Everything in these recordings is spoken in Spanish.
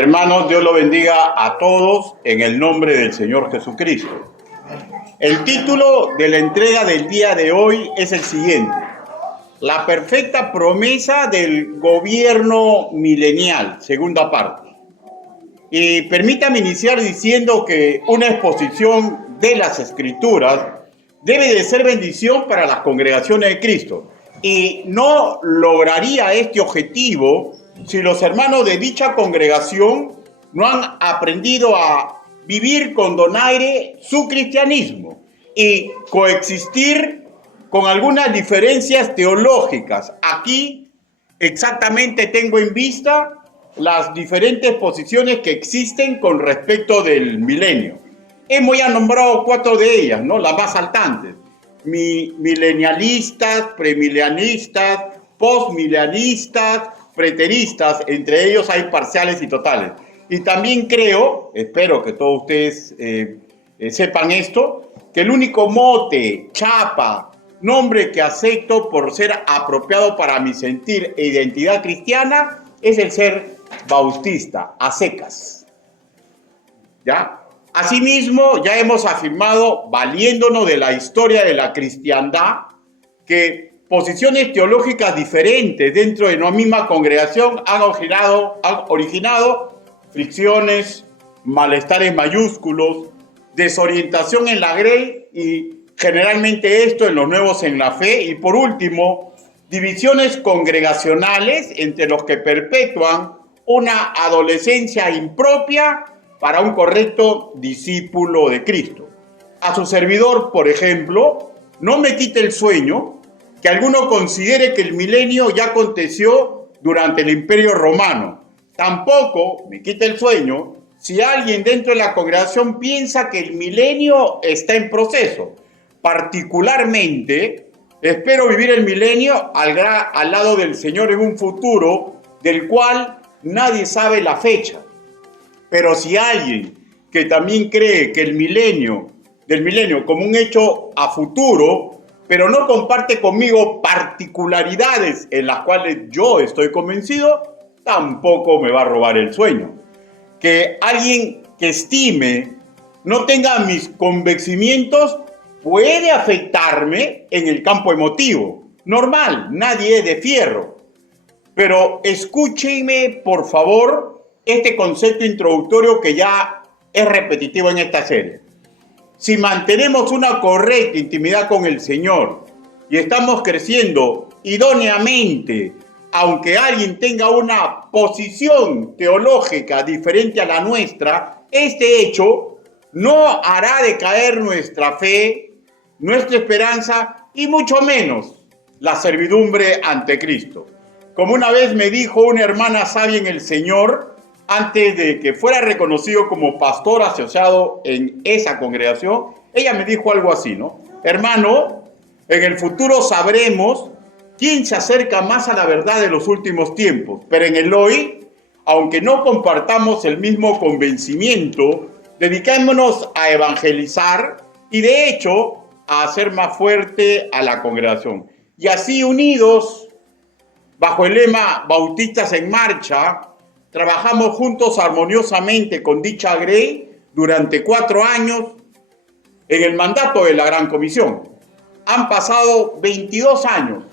Hermanos, Dios lo bendiga a todos en el nombre del Señor Jesucristo. El título de la entrega del día de hoy es el siguiente: la perfecta promesa del gobierno milenial, segunda parte. Y permítame iniciar diciendo que una exposición de las Escrituras debe de ser bendición para las congregaciones de Cristo. Y no lograría este objetivo si los hermanos de dicha congregación no han aprendido a vivir con donaire su cristianismo y coexistir con algunas diferencias teológicas. Aquí exactamente tengo en vista las diferentes posiciones que existen con respecto del milenio. Hemos ya nombrado 4 de ellas, ¿no? Las más saltantes: milenialistas, premilenialistas, postmilenialistas, preteristas. Entre ellos hay parciales y totales. Y también creo, espero que todos ustedes sepan esto, que el único mote, chapa, nombre que acepto por ser apropiado para mi sentir e identidad cristiana es el ser bautista, a secas. ¿Ya? Asimismo, ya hemos afirmado, valiéndonos de la historia de la cristiandad, que posiciones teológicas diferentes dentro de una misma congregación han originado fricciones, malestares mayúsculos, desorientación en la grey y generalmente esto en los nuevos en la fe, y por último, divisiones congregacionales entre los que perpetúan una adolescencia impropia para un correcto discípulo de Cristo. A su servidor, por ejemplo, no me quite el sueño que alguno considere que el milenio ya aconteció durante el Imperio Romano. Tampoco me quite el sueño si alguien dentro de la congregación piensa que el milenio está en proceso. Particularmente, espero vivir el milenio al lado del Señor en un futuro del cual nadie sabe la fecha. Pero si alguien que también cree que del milenio como un hecho a futuro, pero no comparte conmigo particularidades en las cuales yo estoy convencido, tampoco me va a robar el sueño. Que alguien que estime no tenga mis convencimientos puede afectarme en el campo emotivo. Normal, nadie es de fierro. Pero escúchenme, por favor, este concepto introductorio que ya es repetitivo en esta serie. Si mantenemos una correcta intimidad con el Señor y estamos creciendo idóneamente, aunque alguien tenga una posición teológica diferente a la nuestra, este hecho no hará decaer nuestra fe, nuestra esperanza y mucho menos la servidumbre ante Cristo. Como una vez me dijo una hermana sabia en el Señor, antes de que fuera reconocido como pastor asociado en esa congregación, ella me dijo algo así, ¿no? Hermano, en el futuro sabremos quién se acerca más a la verdad de los últimos tiempos, pero en el hoy, aunque no compartamos el mismo convencimiento, dediquémonos a evangelizar y de hecho a hacer más fuerte a la congregación. Y así unidos, bajo el lema Bautistas en Marcha, trabajamos juntos armoniosamente con dicha grey durante 4 años en el mandato de la Gran Comisión. Han pasado 22 años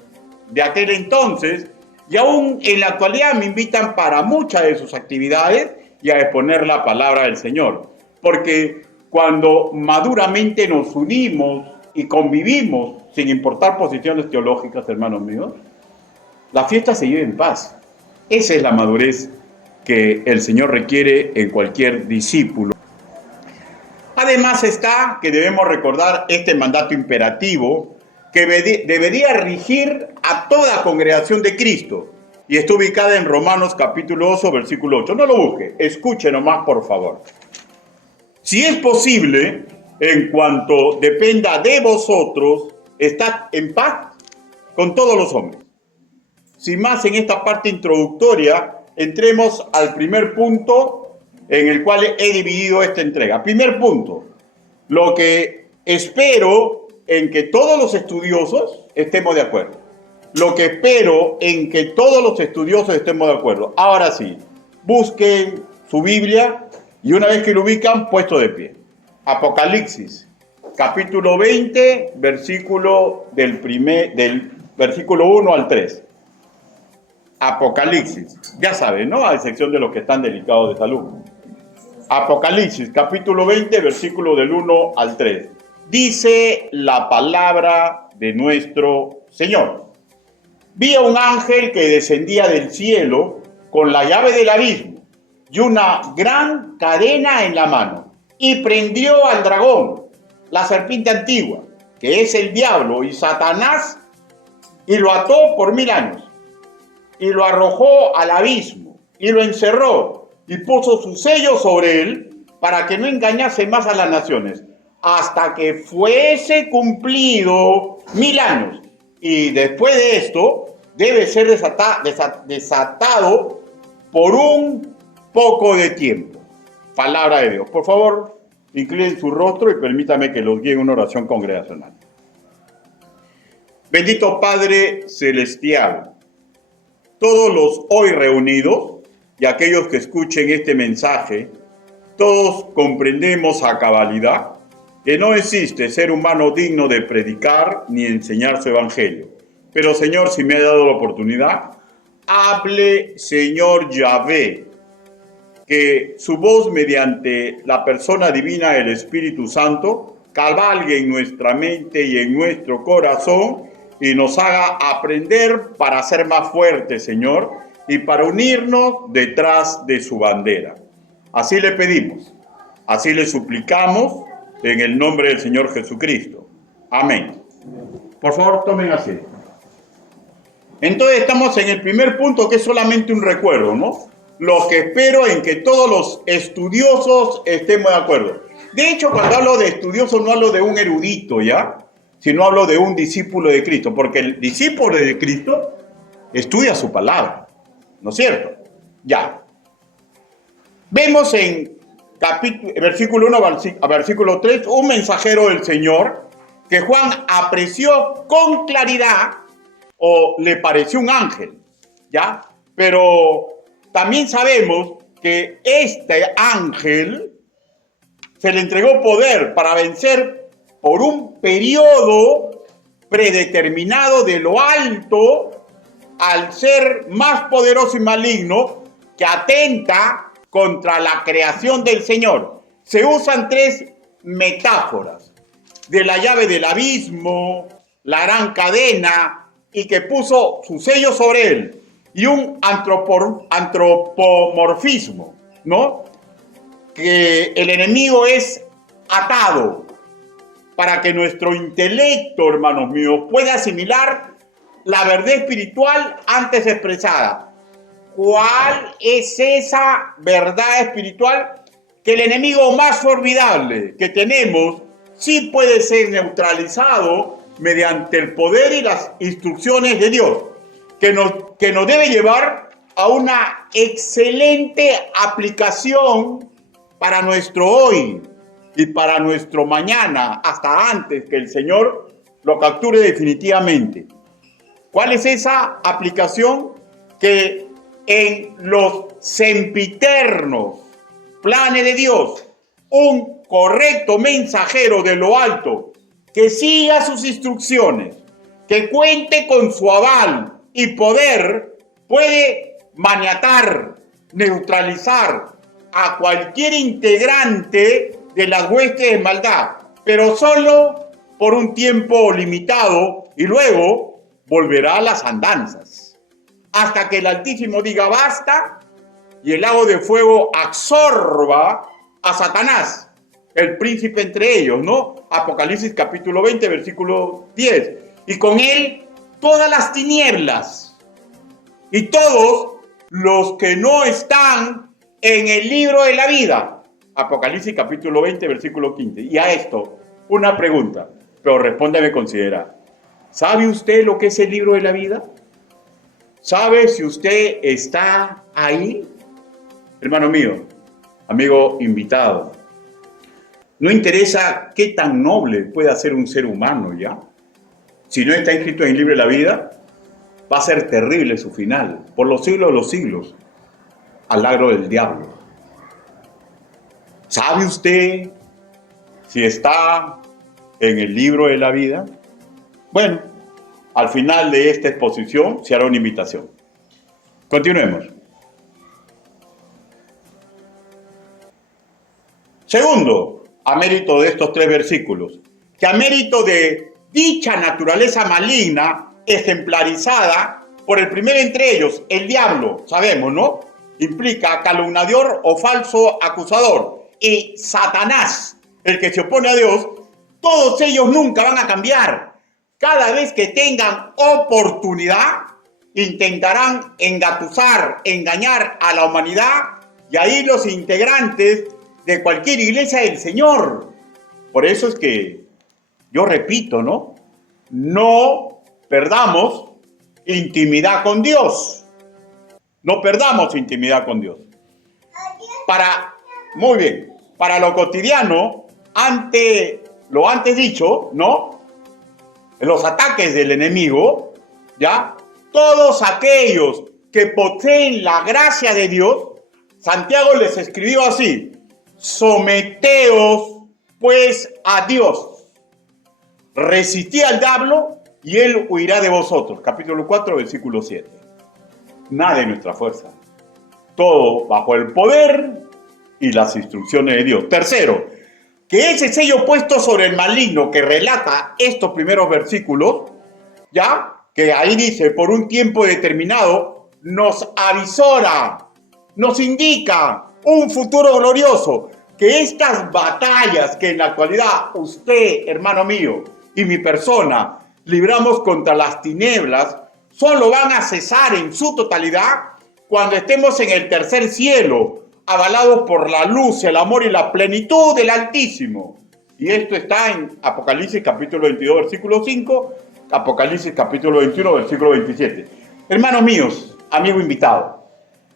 de aquel entonces y aún en la actualidad me invitan para muchas de sus actividades y a exponer la palabra del Señor. Porque cuando maduramente nos unimos y convivimos, sin importar posiciones teológicas, hermanos míos, la fiesta se lleva en paz. Esa es la madurez que el Señor requiere en cualquier discípulo. Además está que debemos recordar este mandato imperativo que debería regir a toda congregación de Cristo y está ubicada en Romanos capítulo 8, versículo 8. No lo busque, escuche nomás por favor. Si es posible, en cuanto dependa de vosotros, estad en paz con todos los hombres. Sin más, en esta parte introductoria, entremos al primer punto en el cual he dividido esta entrega. Primer punto, lo que espero en que todos los estudiosos estemos de acuerdo. Lo que espero en que todos los estudiosos estemos de acuerdo. Ahora sí, busquen su Biblia y una vez que lo ubican, puesto de pie. Apocalipsis, capítulo 20, versículo del versículo 1 al 3. Apocalipsis, ya saben, ¿no? A excepción de los que están delicados de salud. Apocalipsis, capítulo 20, versículo del 1 al 3. Dice la palabra de nuestro Señor. Vi a un ángel que descendía del cielo con la llave del abismo y una gran cadena en la mano, y prendió al dragón, la serpiente antigua, que es el diablo y Satanás, y lo ató por 1000 años, y lo arrojó al abismo, y lo encerró, y puso su sello sobre él, para que no engañase más a las naciones, hasta que fuese cumplido 1000 años. Y después de esto, debe ser desatado por un poco de tiempo. Palabra de Dios. Por favor, inclinen su rostro y permítame que los guíe en una oración congregacional. Bendito Padre Celestial, todos los hoy reunidos y aquellos que escuchen este mensaje, todos comprendemos a cabalidad que no existe ser humano digno de predicar ni enseñar su evangelio. Pero Señor, si me ha dado la oportunidad, hable Señor Yahvé, que su voz mediante la persona divina del Espíritu Santo cabalgue en nuestra mente y en nuestro corazón y nos haga aprender para ser más fuertes, Señor, y para unirnos detrás de su bandera. Así le pedimos, así le suplicamos en el nombre del Señor Jesucristo. Amén. Por favor, tomen asiento. Entonces estamos en el primer punto, que es solamente un recuerdo, ¿no? Lo que espero en que todos los estudiosos estemos de acuerdo. De hecho, cuando hablo de estudioso no hablo de un erudito, ¿ya? Sino hablo de un discípulo de Cristo, porque el discípulo de Cristo estudia su palabra, ¿no es cierto? Ya. Vemos en versículo 1 a versículo 3 un mensajero del Señor que Juan apreció con claridad o le pareció un ángel, ¿ya? Pero también sabemos que este ángel se le entregó poder para vencer por un periodo predeterminado de lo alto al ser más poderoso y maligno que atenta contra la creación del Señor. Se usan 3 metáforas: de la llave del abismo, la gran cadena y que puso su sello sobre él, y un antropomorfismo, ¿no? Que el enemigo es atado para que nuestro intelecto, hermanos míos, pueda asimilar la verdad espiritual antes expresada. ¿Cuál es esa verdad espiritual? Que el enemigo más formidable que tenemos sí puede ser neutralizado mediante el poder y las instrucciones de Dios, que nos debe llevar a una excelente aplicación para nuestro hoy y para nuestro mañana, hasta antes que el Señor lo capture definitivamente. ¿Cuál es esa aplicación? Que en los sempiternos planes de Dios, un correcto mensajero de lo alto, que siga sus instrucciones, que cuente con su aval y poder, puede maniatar, neutralizar a cualquier integrante de las huestes de maldad, pero solo por un tiempo limitado, y luego volverá a las andanzas, hasta que el Altísimo diga basta y el lago de fuego absorba a Satanás, el príncipe entre ellos, ¿no? Apocalipsis capítulo 20, versículo 10. Y con él todas las tinieblas y todos los que no están en el libro de la vida. Apocalipsis capítulo 20, versículo 15. Y a esto, una pregunta, pero respóndeme considera. ¿Sabe usted lo que es el libro de la vida? ¿Sabe si usted está ahí? Hermano mío, amigo invitado, no interesa qué tan noble pueda ser un ser humano, ¿ya? Si no está inscrito en el libro de la vida, va a ser terrible su final, por los siglos de los siglos, al agro del diablo. ¿Sabe usted si está en el libro de la vida? Bueno, al final de esta exposición se hará una invitación. Continuemos. Segundo, a mérito de estos 3 versículos, que a mérito de dicha naturaleza maligna, ejemplarizada por el primero entre ellos, el diablo, sabemos, ¿no? Implica calumniador o falso acusador. Y Satanás, el que se opone a Dios, todos ellos nunca van a cambiar. Cada vez que tengan oportunidad, intentarán engatusar, engañar a la humanidad y ahí los integrantes de cualquier iglesia del Señor. Por eso es que yo repito, ¿no? No perdamos intimidad con Dios. No perdamos intimidad con Dios. Muy bien, para lo cotidiano, ante lo antes dicho, ¿no? Los ataques del enemigo, ¿ya? Todos aquellos que poseen la gracia de Dios, Santiago les escribió así: someteos pues a Dios, resistid al diablo y él huirá de vosotros. Capítulo 4, versículo 7. Nada de nuestra fuerza, todo bajo el poder y las instrucciones de Dios. Tercero, que ese sello puesto sobre el maligno que relata estos primeros versículos, ya que ahí dice por un tiempo determinado, nos avisora, nos indica un futuro glorioso, que estas batallas que en la actualidad usted, hermano mío, y mi persona libramos contra las tinieblas, solo van a cesar en su totalidad cuando estemos en el tercer cielo, avalados por la luz, el amor y la plenitud del Altísimo. Y esto está en Apocalipsis capítulo 22, versículo 5, Apocalipsis capítulo 21, versículo 27. Hermanos míos, amigo invitado,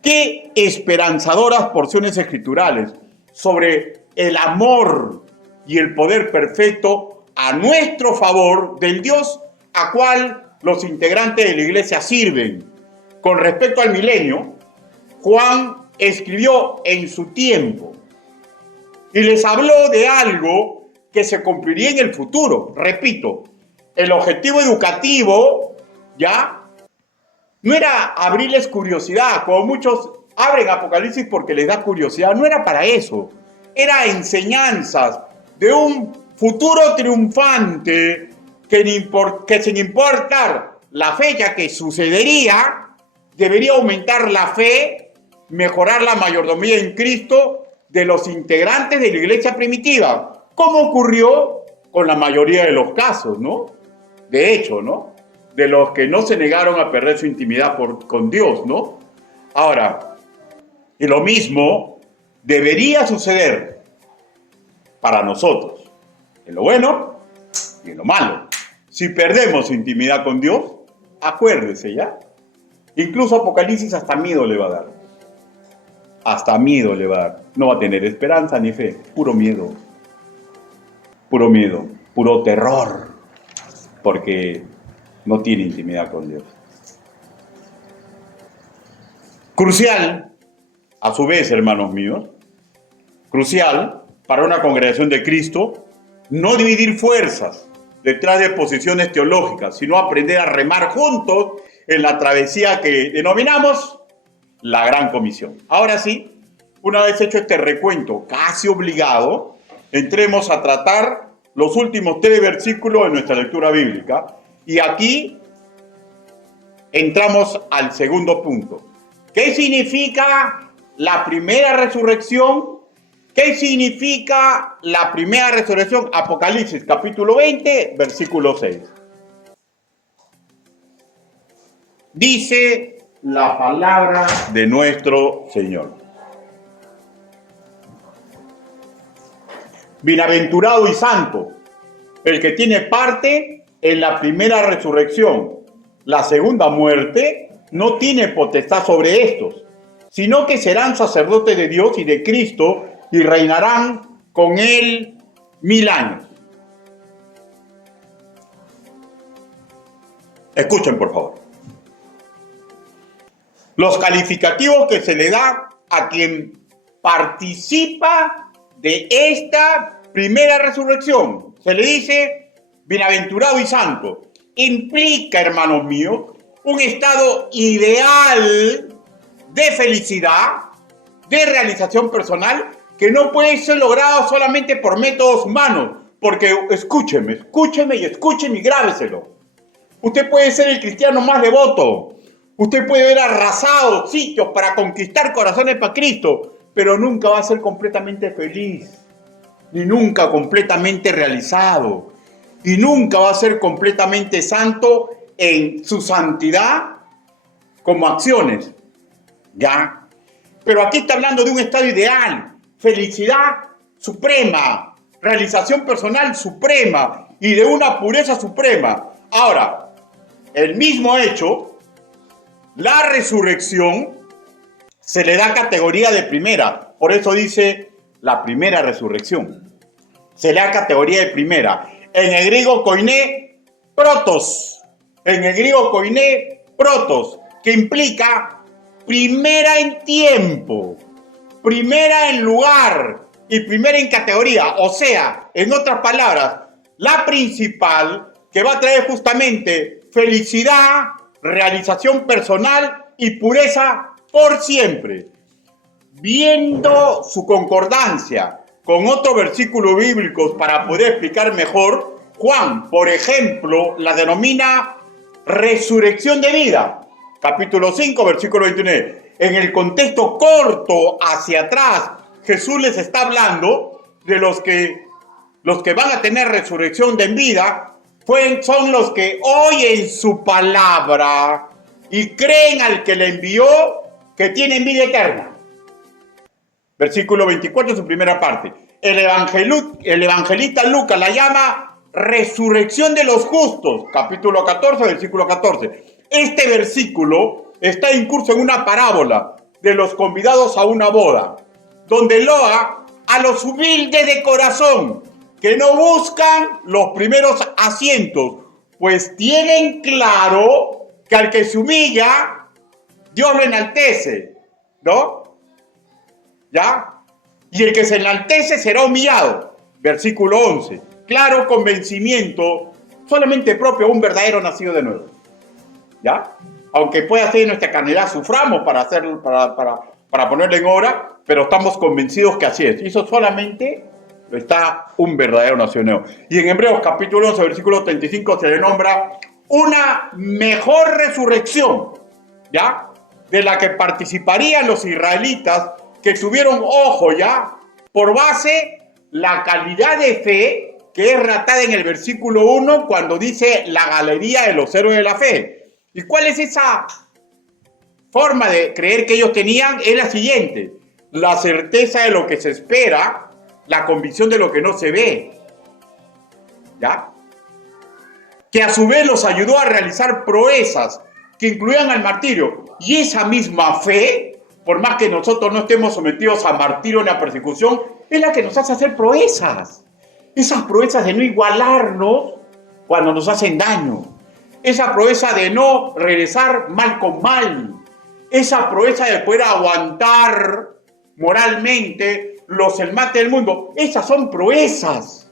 qué esperanzadoras porciones escriturales sobre el amor y el poder perfecto a nuestro favor del Dios a cual los integrantes de la iglesia sirven. Con respecto al milenio, Juan escribió en su tiempo y les habló de algo que se cumpliría en el futuro. Repito, el objetivo educativo ya no era abrirles curiosidad, como muchos abren Apocalipsis porque les da curiosidad. No era para eso, era enseñanzas de un futuro triunfante que sin importar la fecha que sucedería, debería aumentar la fe, mejorar la mayordomía en Cristo de los integrantes de la iglesia primitiva, como ocurrió con la mayoría de los casos, ¿no? De hecho, ¿no? De los que no se negaron a perder su intimidad con Dios, ¿no? Ahora, y lo mismo debería suceder para nosotros, en lo bueno y en lo malo. Si perdemos intimidad con Dios, acuérdese ya, incluso Apocalipsis hasta miedo le va a dar. Hasta miedo le va a dar. No va a tener esperanza ni fe. Puro miedo, puro terror. Porque no tiene intimidad con Dios. Crucial, a su vez, hermanos míos, crucial para una congregación de Cristo, no dividir fuerzas detrás de posiciones teológicas, sino aprender a remar juntos en la travesía que denominamos la Gran Comisión. Ahora sí, una vez hecho este recuento casi obligado, entremos a tratar los últimos 3 versículos de nuestra lectura bíblica. Y aquí entramos al segundo punto. ¿Qué significa la primera resurrección? ¿Qué significa la primera resurrección? Apocalipsis capítulo 20, versículo 6. Dice la palabra de nuestro Señor: bienaventurado y santo el que tiene parte en la primera resurrección. La segunda muerte no tiene potestad sobre estos, sino que serán sacerdotes de Dios y de Cristo y reinarán con él 1000 años. Escuchen, por favor. Los calificativos que se le da a quien participa de esta primera resurrección. Se le dice bienaventurado y santo. Implica, hermanos míos, un estado ideal de felicidad, de realización personal, que no puede ser logrado solamente por métodos humanos. Porque escúcheme y grábeselo. Usted puede ser el cristiano más devoto. Usted puede haber arrasado sitios para conquistar corazones para Cristo, pero nunca va a ser completamente feliz, ni nunca completamente realizado, y nunca va a ser completamente santo en su santidad como acciones. ¿Ya? Pero aquí está hablando de un estado ideal, felicidad suprema, realización personal suprema y de una pureza suprema. Ahora, el mismo hecho, la resurrección, se le da categoría de primera. Por eso dice la primera resurrección. Se le da categoría de primera. En el griego koiné, protos. En el griego koiné, protos, que implica primera en tiempo, primera en lugar y primera en categoría. O sea, en otras palabras, la principal que va a traer justamente felicidad, realización personal y pureza por siempre. Viendo su concordancia con otros versículos bíblicos para poder explicar mejor, Juan, por ejemplo, la denomina resurrección de vida. Capítulo 5, versículo 29. En el contexto corto hacia atrás, Jesús les está hablando de los que van a tener resurrección de vida, son los que oyen su palabra y creen al que le envió, que tienen vida eterna. Versículo 24, su primera parte. El evangelista Lucas la llama resurrección de los justos. Capítulo 14, versículo 14. Este versículo está incurso en una parábola de los convidados a una boda, donde loa a los humildes de corazón, que no buscan los primeros asientos, pues tienen claro que al que se humilla, Dios lo enaltece, ¿no? ¿Ya? Y el que se enaltece será humillado. Versículo 11. Claro convencimiento solamente propio a un verdadero nacido de nuevo. ¿Ya? Aunque pueda ser en nuestra carnalidad, suframos para hacerlo, para ponerlo en obra, pero estamos convencidos que así es. Y eso solamente está un verdadero nacido de nuevo. Y en Hebreos capítulo 11, versículo 35 se le nombra una mejor resurrección, ¿ya? De la que participarían los israelitas que tuvieron, ojo ya, por base la calidad de fe que es relatada en el versículo 1 cuando dice la galería de los héroes de la fe. ¿Y cuál es esa forma de creer que ellos tenían? Es la siguiente: la certeza de lo que se espera, la convicción de lo que no se ve. ¿Ya? Que a su vez los ayudó a realizar proezas que incluían al martirio. Y esa misma fe, por más que nosotros no estemos sometidos a martirio ni a persecución, es la que nos hace hacer proezas. Esas proezas de no igualarnos cuando nos hacen daño. Esa proeza de no regresar mal con mal. Esa proeza de poder aguantar moralmente los embates del mundo. Esas son proezas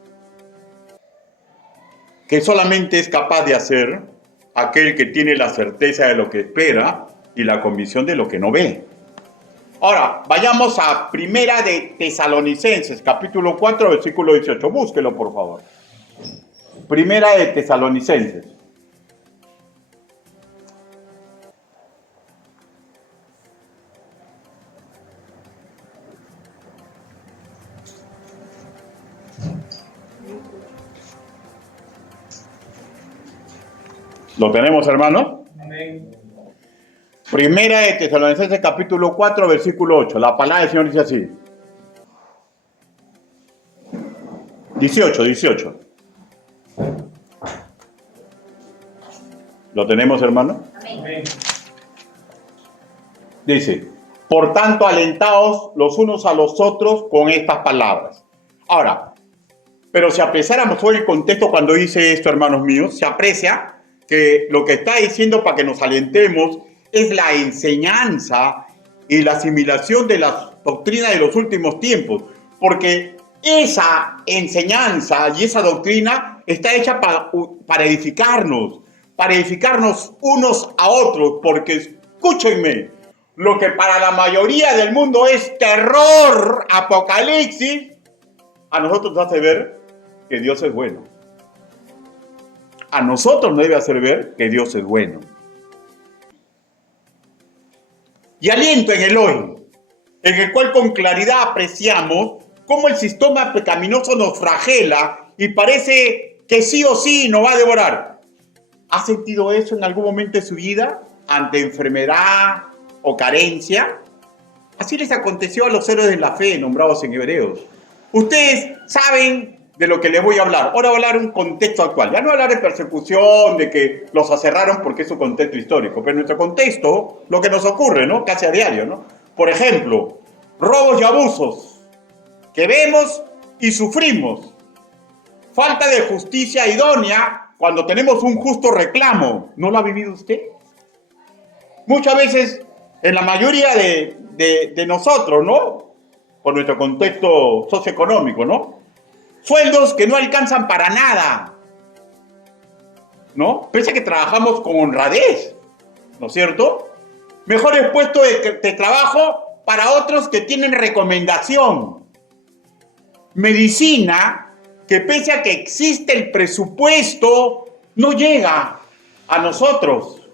que solamente es capaz de hacer aquel que tiene la certeza de lo que espera y la convicción de lo que no ve. Ahora, vayamos a Primera de Tesalonicenses, capítulo 4, versículo 18. Búsquelo, por favor. Primera de Tesalonicenses. ¿Lo tenemos, hermano? Amén. Primera de Tesalonicenses, capítulo 4, versículo 8. La palabra del Señor dice así. 18. ¿Lo tenemos, hermano? Amén. Dice, por tanto, alentaos los unos a los otros con estas palabras. Ahora, pero si apreciáramos todo el contexto cuando dice esto, hermanos míos, se aprecia que lo que está diciendo para que nos alentemos es la enseñanza y la asimilación de las doctrinas de los últimos tiempos. Porque Esa enseñanza y esa doctrina está hecha para edificarnos unos a otros, porque escúchenme, lo que para la mayoría del mundo es terror, apocalipsis, a nosotros nos hace ver que Dios es bueno. A nosotros nos debe hacer ver que Dios es bueno. Y aliento en el hoy, en el cual con claridad apreciamos cómo el sistema pecaminoso nos flagela y parece que sí o sí nos va a devorar. ¿Ha sentido eso en algún momento de su vida? Ante enfermedad o carencia. Así les aconteció a los héroes de la fe nombrados en Hebreos. Ustedes saben de lo que les voy a hablar. Ahora voy a hablar de un contexto actual. Ya no hablar de persecución, de que los aserraron porque es un contexto histórico. Pero en nuestro contexto, lo que nos ocurre, ¿no? Casi a diario, ¿no? Por ejemplo, robos y abusos que vemos y sufrimos. Falta de justicia idónea cuando tenemos un justo reclamo. ¿No lo ha vivido usted? Muchas veces, en la mayoría de nosotros, ¿no? Por nuestro contexto socioeconómico, ¿no? Sueldos que no alcanzan para nada, ¿no? Pese a que trabajamos con honradez, ¿no es cierto? Mejores puestos de trabajo para otros que tienen recomendación. Medicina que pese a que existe el presupuesto, no llega a nosotros,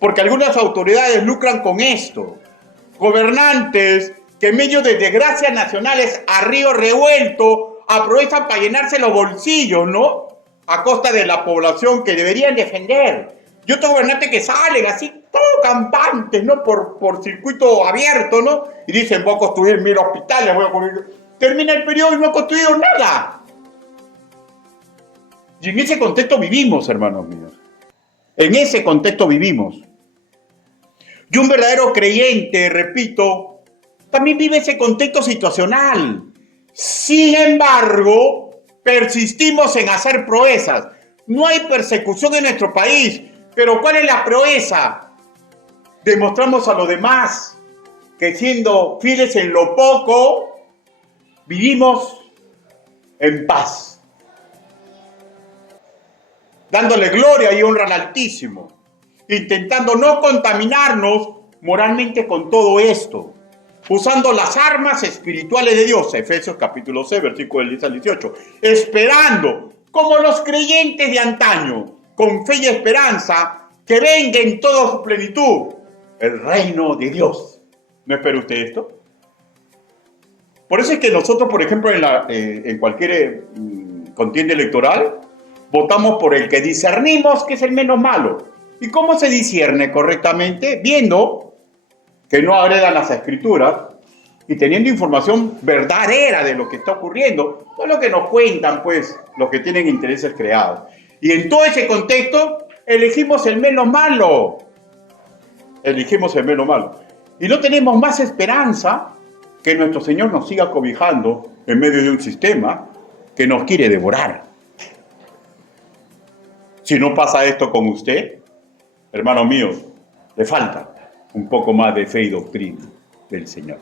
porque algunas autoridades lucran con esto. Gobernantes que en medio de desgracias nacionales a río revuelto aprovechan para llenarse los bolsillos, ¿no? A costa de la población que deberían defender. Y otros gobernantes que salen así, todo campantes, ¿no? Por circuito abierto, ¿no? Y dicen, voy a construir 1000 hospitales, voy a construir... Termina el periodo y no ha construido nada. Y en ese contexto vivimos, hermanos míos. En ese contexto vivimos. Y un verdadero creyente, repito, también vive ese contexto situacional. Sin embargo, persistimos en hacer proezas. No hay persecución en nuestro país, pero ¿cuál es la proeza? Demostramos a los demás que siendo fieles en lo poco, vivimos en paz, dándole gloria y honra al Altísimo, intentando no contaminarnos moralmente con todo esto, usando las armas espirituales de Dios, Efesios capítulo 6, versículos 10 al 18, esperando, como los creyentes de antaño, con fe y esperanza, que venga en toda su plenitud el reino de Dios. ¿No espera usted esto? Por eso es que nosotros, por ejemplo, en cualquier contienda electoral, votamos por el que discernimos que es el menos malo. ¿Y cómo se discierne correctamente? Viendo que no agredan las escrituras y teniendo información verdadera de lo que está ocurriendo, no lo que nos cuentan, pues, los que tienen intereses creados. Y en todo ese contexto, elegimos el menos malo. Elegimos el menos malo. Y no tenemos más esperanza que nuestro Señor nos siga cobijando en medio de un sistema que nos quiere devorar. Si no pasa esto con usted, hermano mío, le falta un poco más de fe y doctrina del Señor.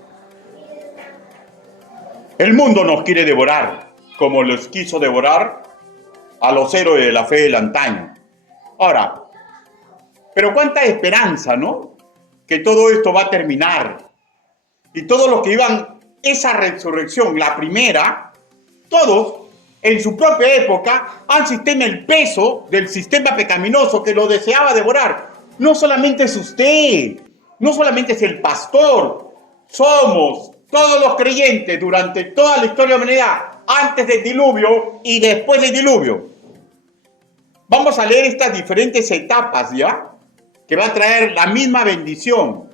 El mundo nos quiere devorar, como los quiso devorar a los héroes de la fe del antaño. Ahora, pero cuánta esperanza, ¿no? Que todo esto va a terminar. Y todos los que iban esa resurrección, la primera, todos en su propia época han sentido el peso del sistema pecaminoso que lo deseaba devorar. No solamente es usted, no solamente es el pastor, somos todos los creyentes durante toda la historia de la humanidad, antes del diluvio y después del diluvio. Vamos a leer estas diferentes etapas, ¿ya? Que va a traer la misma bendición,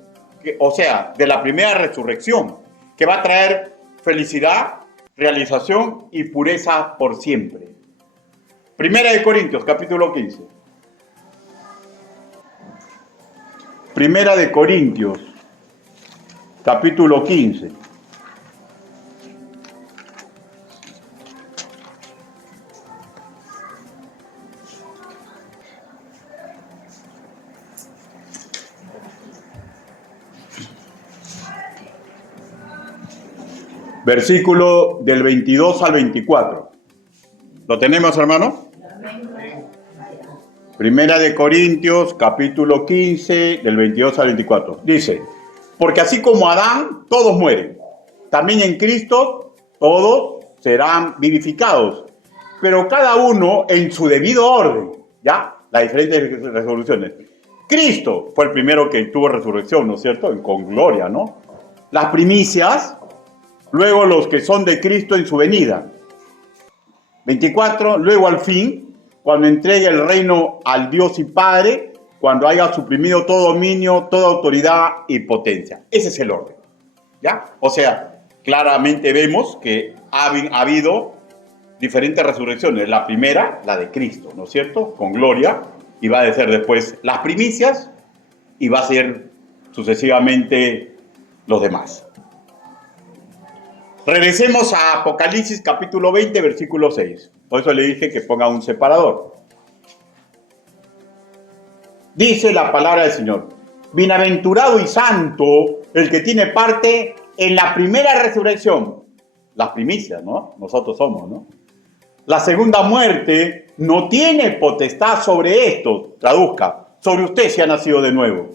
o sea, de la primera resurrección, que va a traer felicidad, realización y pureza por siempre. Primera de Corintios, capítulo 15. Primera de Corintios, capítulo 15. versículo del 22 al 24. ¿Lo tenemos, hermano? Primera de Corintios, capítulo 15, del 22 al 24. Dice, porque así como Adán, todos mueren. También en Cristo, todos serán vivificados. Pero cada uno en su debido orden. ¿Ya? Las diferentes resoluciones. Cristo fue el primero que tuvo resurrección, ¿no es cierto? Con gloria, ¿no? Las primicias, luego los que son de Cristo en su venida. 24, luego al fin, cuando entregue el reino al Dios y Padre, cuando haya suprimido todo dominio, toda autoridad y potencia. Ese es el orden, ¿ya? O sea, claramente vemos que ha habido diferentes resurrecciones. La primera, la de Cristo, ¿no es cierto? Con gloria, y va a ser después las primicias, y va a ser sucesivamente los demás. Regresemos a Apocalipsis capítulo 20, versículo 6. Por eso le dije que ponga un separador. Dice la palabra del Señor: bienaventurado y santo el que tiene parte en la primera resurrección. Las primicias, ¿no? Nosotros somos, ¿no? La segunda muerte no tiene potestad sobre esto, traduzca, sobre usted si ha nacido de nuevo,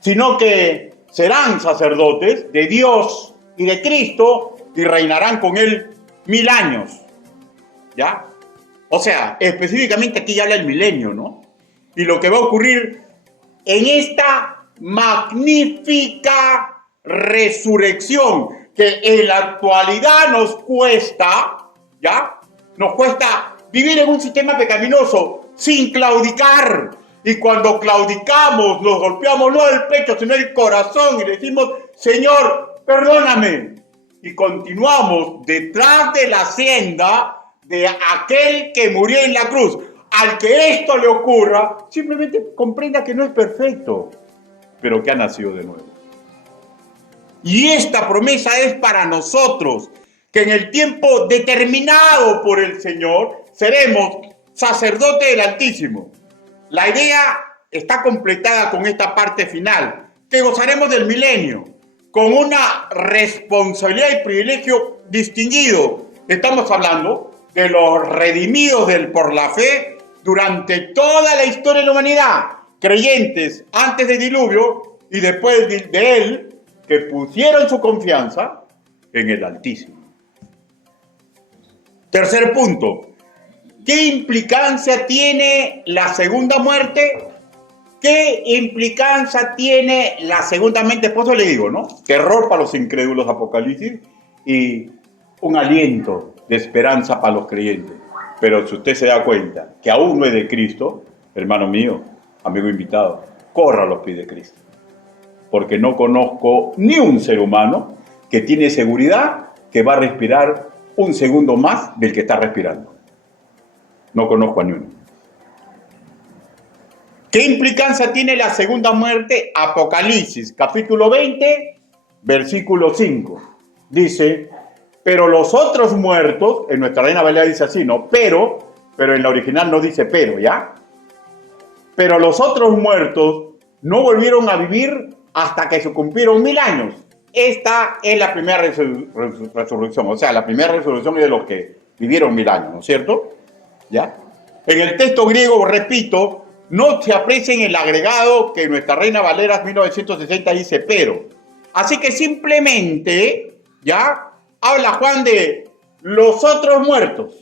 sino que serán sacerdotes de Dios y de Cristo y reinarán con él 1000 años, ¿ya? O sea, específicamente aquí ya habla el milenio, ¿no? Y lo que va a ocurrir en esta magnífica resurrección que en la actualidad nos cuesta, ¿ya? Nos cuesta vivir en un sistema pecaminoso sin claudicar. Y cuando claudicamos, nos golpeamos no el pecho, sino el corazón y le decimos, Señor, perdóname. Y continuamos detrás de la senda de aquel que murió en la cruz. Al que esto le ocurra, simplemente comprenda que no es perfecto, pero que ha nacido de nuevo. Y esta promesa es para nosotros, que en el tiempo determinado por el Señor, seremos sacerdotes del Altísimo. La idea está completada con esta parte final, que gozaremos del milenio, con una responsabilidad y privilegio distinguido. Estamos hablando de los redimidos por la fe durante toda la historia de la humanidad, creyentes antes del diluvio y después de él, que pusieron su confianza en el Altísimo. Tercer punto. ¿Qué implicancia tiene la segunda muerte? ¿Qué implicancia tiene la segunda mente? Por eso le digo, ¿no? Terror para los incrédulos, Apocalipsis, y un aliento de esperanza para los creyentes. Pero si usted se da cuenta que aún no es de Cristo, hermano mío, amigo invitado, corra a los pies de Cristo. Porque no conozco ni un ser humano que tiene seguridad que va a respirar un segundo más del que está respirando. No conozco a ni uno. ¿Qué implicancia tiene la segunda muerte? Apocalipsis, capítulo 20, versículo 5. Dice, pero los otros muertos, en nuestra Reina Valera dice así, ¿no? Pero en la original no dice pero, ¿ya? Pero los otros muertos no volvieron a vivir hasta que se cumplieron 1000 años. Esta es la primera resurrección, o sea, la primera resurrección es de los que vivieron 1000 años, ¿no es cierto? ¿Ya? En el texto griego, repito, no se aprecia en el agregado que nuestra Reina Valera 1960 dice pero. Así que simplemente, ¿ya? Habla Juan de los otros muertos,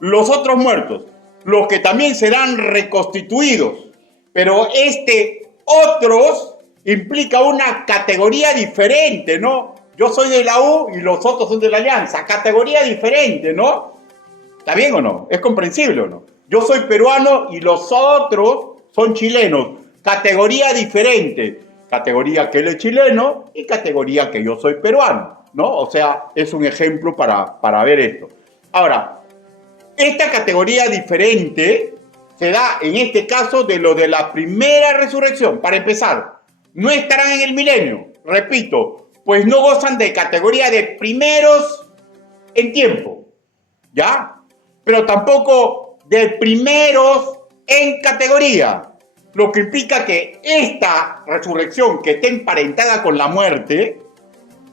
los que también serán reconstituidos. Pero otros implica una categoría diferente, ¿no? Yo soy de la U y los otros son de la Alianza. Categoría diferente, ¿no? ¿Está bien o no? ¿Es comprensible o no? Yo soy peruano y los otros son chilenos. Categoría diferente. Categoría que él es chileno y categoría que yo soy peruano, ¿no? O sea, es un ejemplo para ver esto. Ahora, esta categoría diferente se da en este caso de lo de la primera resurrección. Para empezar, no estarán en el milenio, repito, pues no gozan de categoría de primeros en tiempo, ¿ya? Pero tampoco de primeros en categoría, lo que implica que esta resurrección que está emparentada con la muerte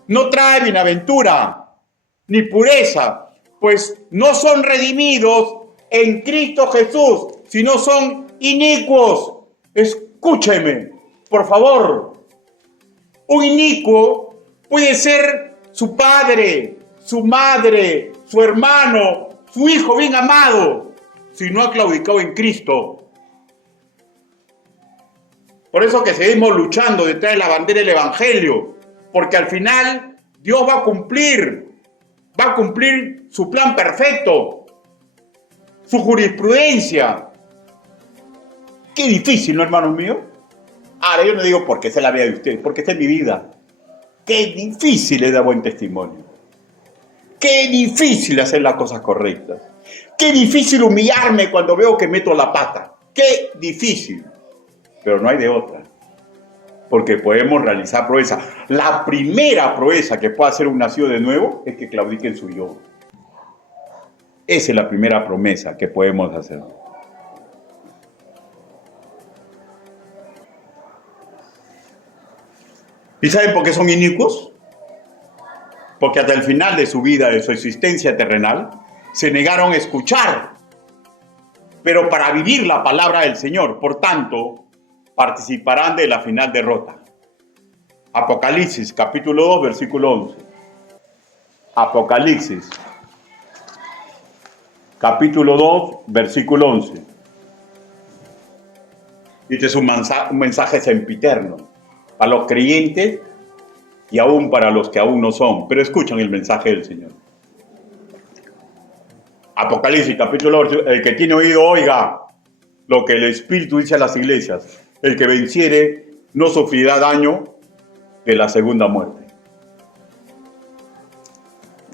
no trae bienaventura, ni pureza, pues no son redimidos en Cristo Jesús, sino son inicuos. Escúcheme, por favor. Un inicuo puede ser su padre, su madre, su hermano, su hijo bien amado, si no ha claudicado en Cristo. Por eso que seguimos luchando detrás de la bandera del Evangelio, porque al final Dios va a cumplir su plan perfecto, su jurisprudencia. Qué difícil, ¿no, hermanos míos? Ahora, yo no digo porque sea la vida de ustedes, porque esta es mi vida. Qué difícil es dar buen testimonio. Qué difícil hacer las cosas correctas. Qué difícil humillarme cuando veo que meto la pata. Qué difícil. Pero no hay de otra. Porque podemos realizar proezas. La primera proeza que puede hacer un nacido de nuevo es que claudique en su yo. Esa es la primera promesa que podemos hacer. ¿Y saben por qué son inicuos? Porque hasta el final de su vida, de su existencia terrenal, se negaron a escuchar, pero para vivir la palabra del Señor. Por tanto, participarán de la final derrota. Apocalipsis, capítulo 2, versículo 11. Apocalipsis, capítulo 2, versículo 11. Este es un mensaje sempiterno para los creyentes y aún para los que aún no son. Pero escuchan el mensaje del Señor. Apocalipsis, capítulo 8. El que tiene oído, oiga lo que el Espíritu dice a las iglesias. El que venciere no sufrirá daño de la segunda muerte.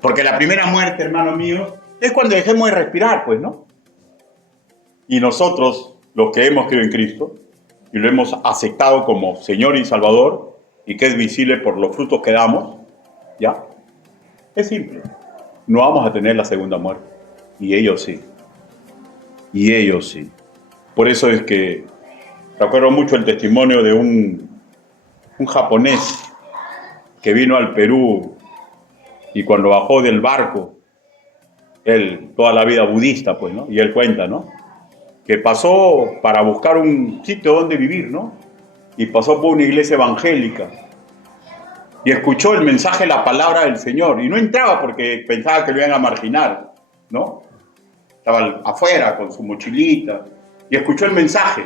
Porque la primera muerte, hermanos míos, es cuando dejemos de respirar, pues, ¿no? Y nosotros, los que hemos creído en Cristo, y lo hemos aceptado como Señor y Salvador, y que es visible por los frutos que damos, ¿ya? Es simple. No vamos a tener la segunda muerte. Y ellos sí. Y ellos sí. Por eso es que recuerdo mucho el testimonio de un japonés que vino al Perú y cuando bajó del barco, él toda la vida budista, pues, ¿no? Y él cuenta, ¿no? Que pasó para buscar un sitio donde vivir, ¿no? Y pasó por una iglesia evangélica y escuchó el mensaje, la palabra del Señor, y no entraba porque pensaba que lo iban a marginar, ¿no? Estaba afuera con su mochilita y escuchó el mensaje.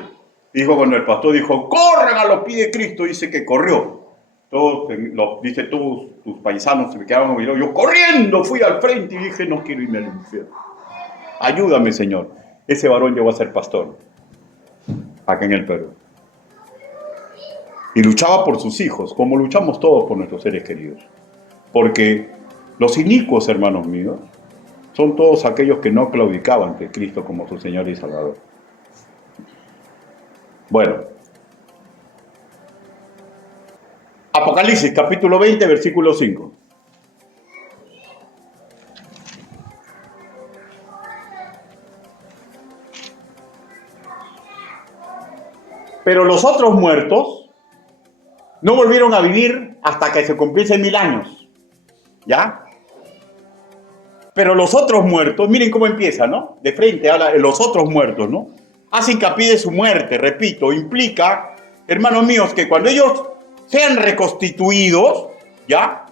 Dijo cuando el pastor dijo, corran a los pies de Cristo, dice que corrió. Todos tus paisanos se me quedaban mirando. Yo corriendo fui al frente y dije, no quiero irme al infierno. Ayúdame, Señor. Ese varón llegó a ser pastor acá en el Perú. Y luchaba por sus hijos, como luchamos todos por nuestros seres queridos. Porque los inicuos, hermanos míos, son todos aquellos que no claudicaban ante Cristo como su Señor y Salvador. Bueno. Apocalipsis, capítulo 20, versículo 5. Pero los otros muertos no volvieron a vivir hasta que se cumpliesen 1000 años. ¿Ya? Pero los otros muertos, miren cómo empieza, ¿no? De frente habla de los otros muertos, ¿no? Hace hincapié de su muerte, repito, implica, hermanos míos, que cuando ellos sean reconstituidos, ¿ya?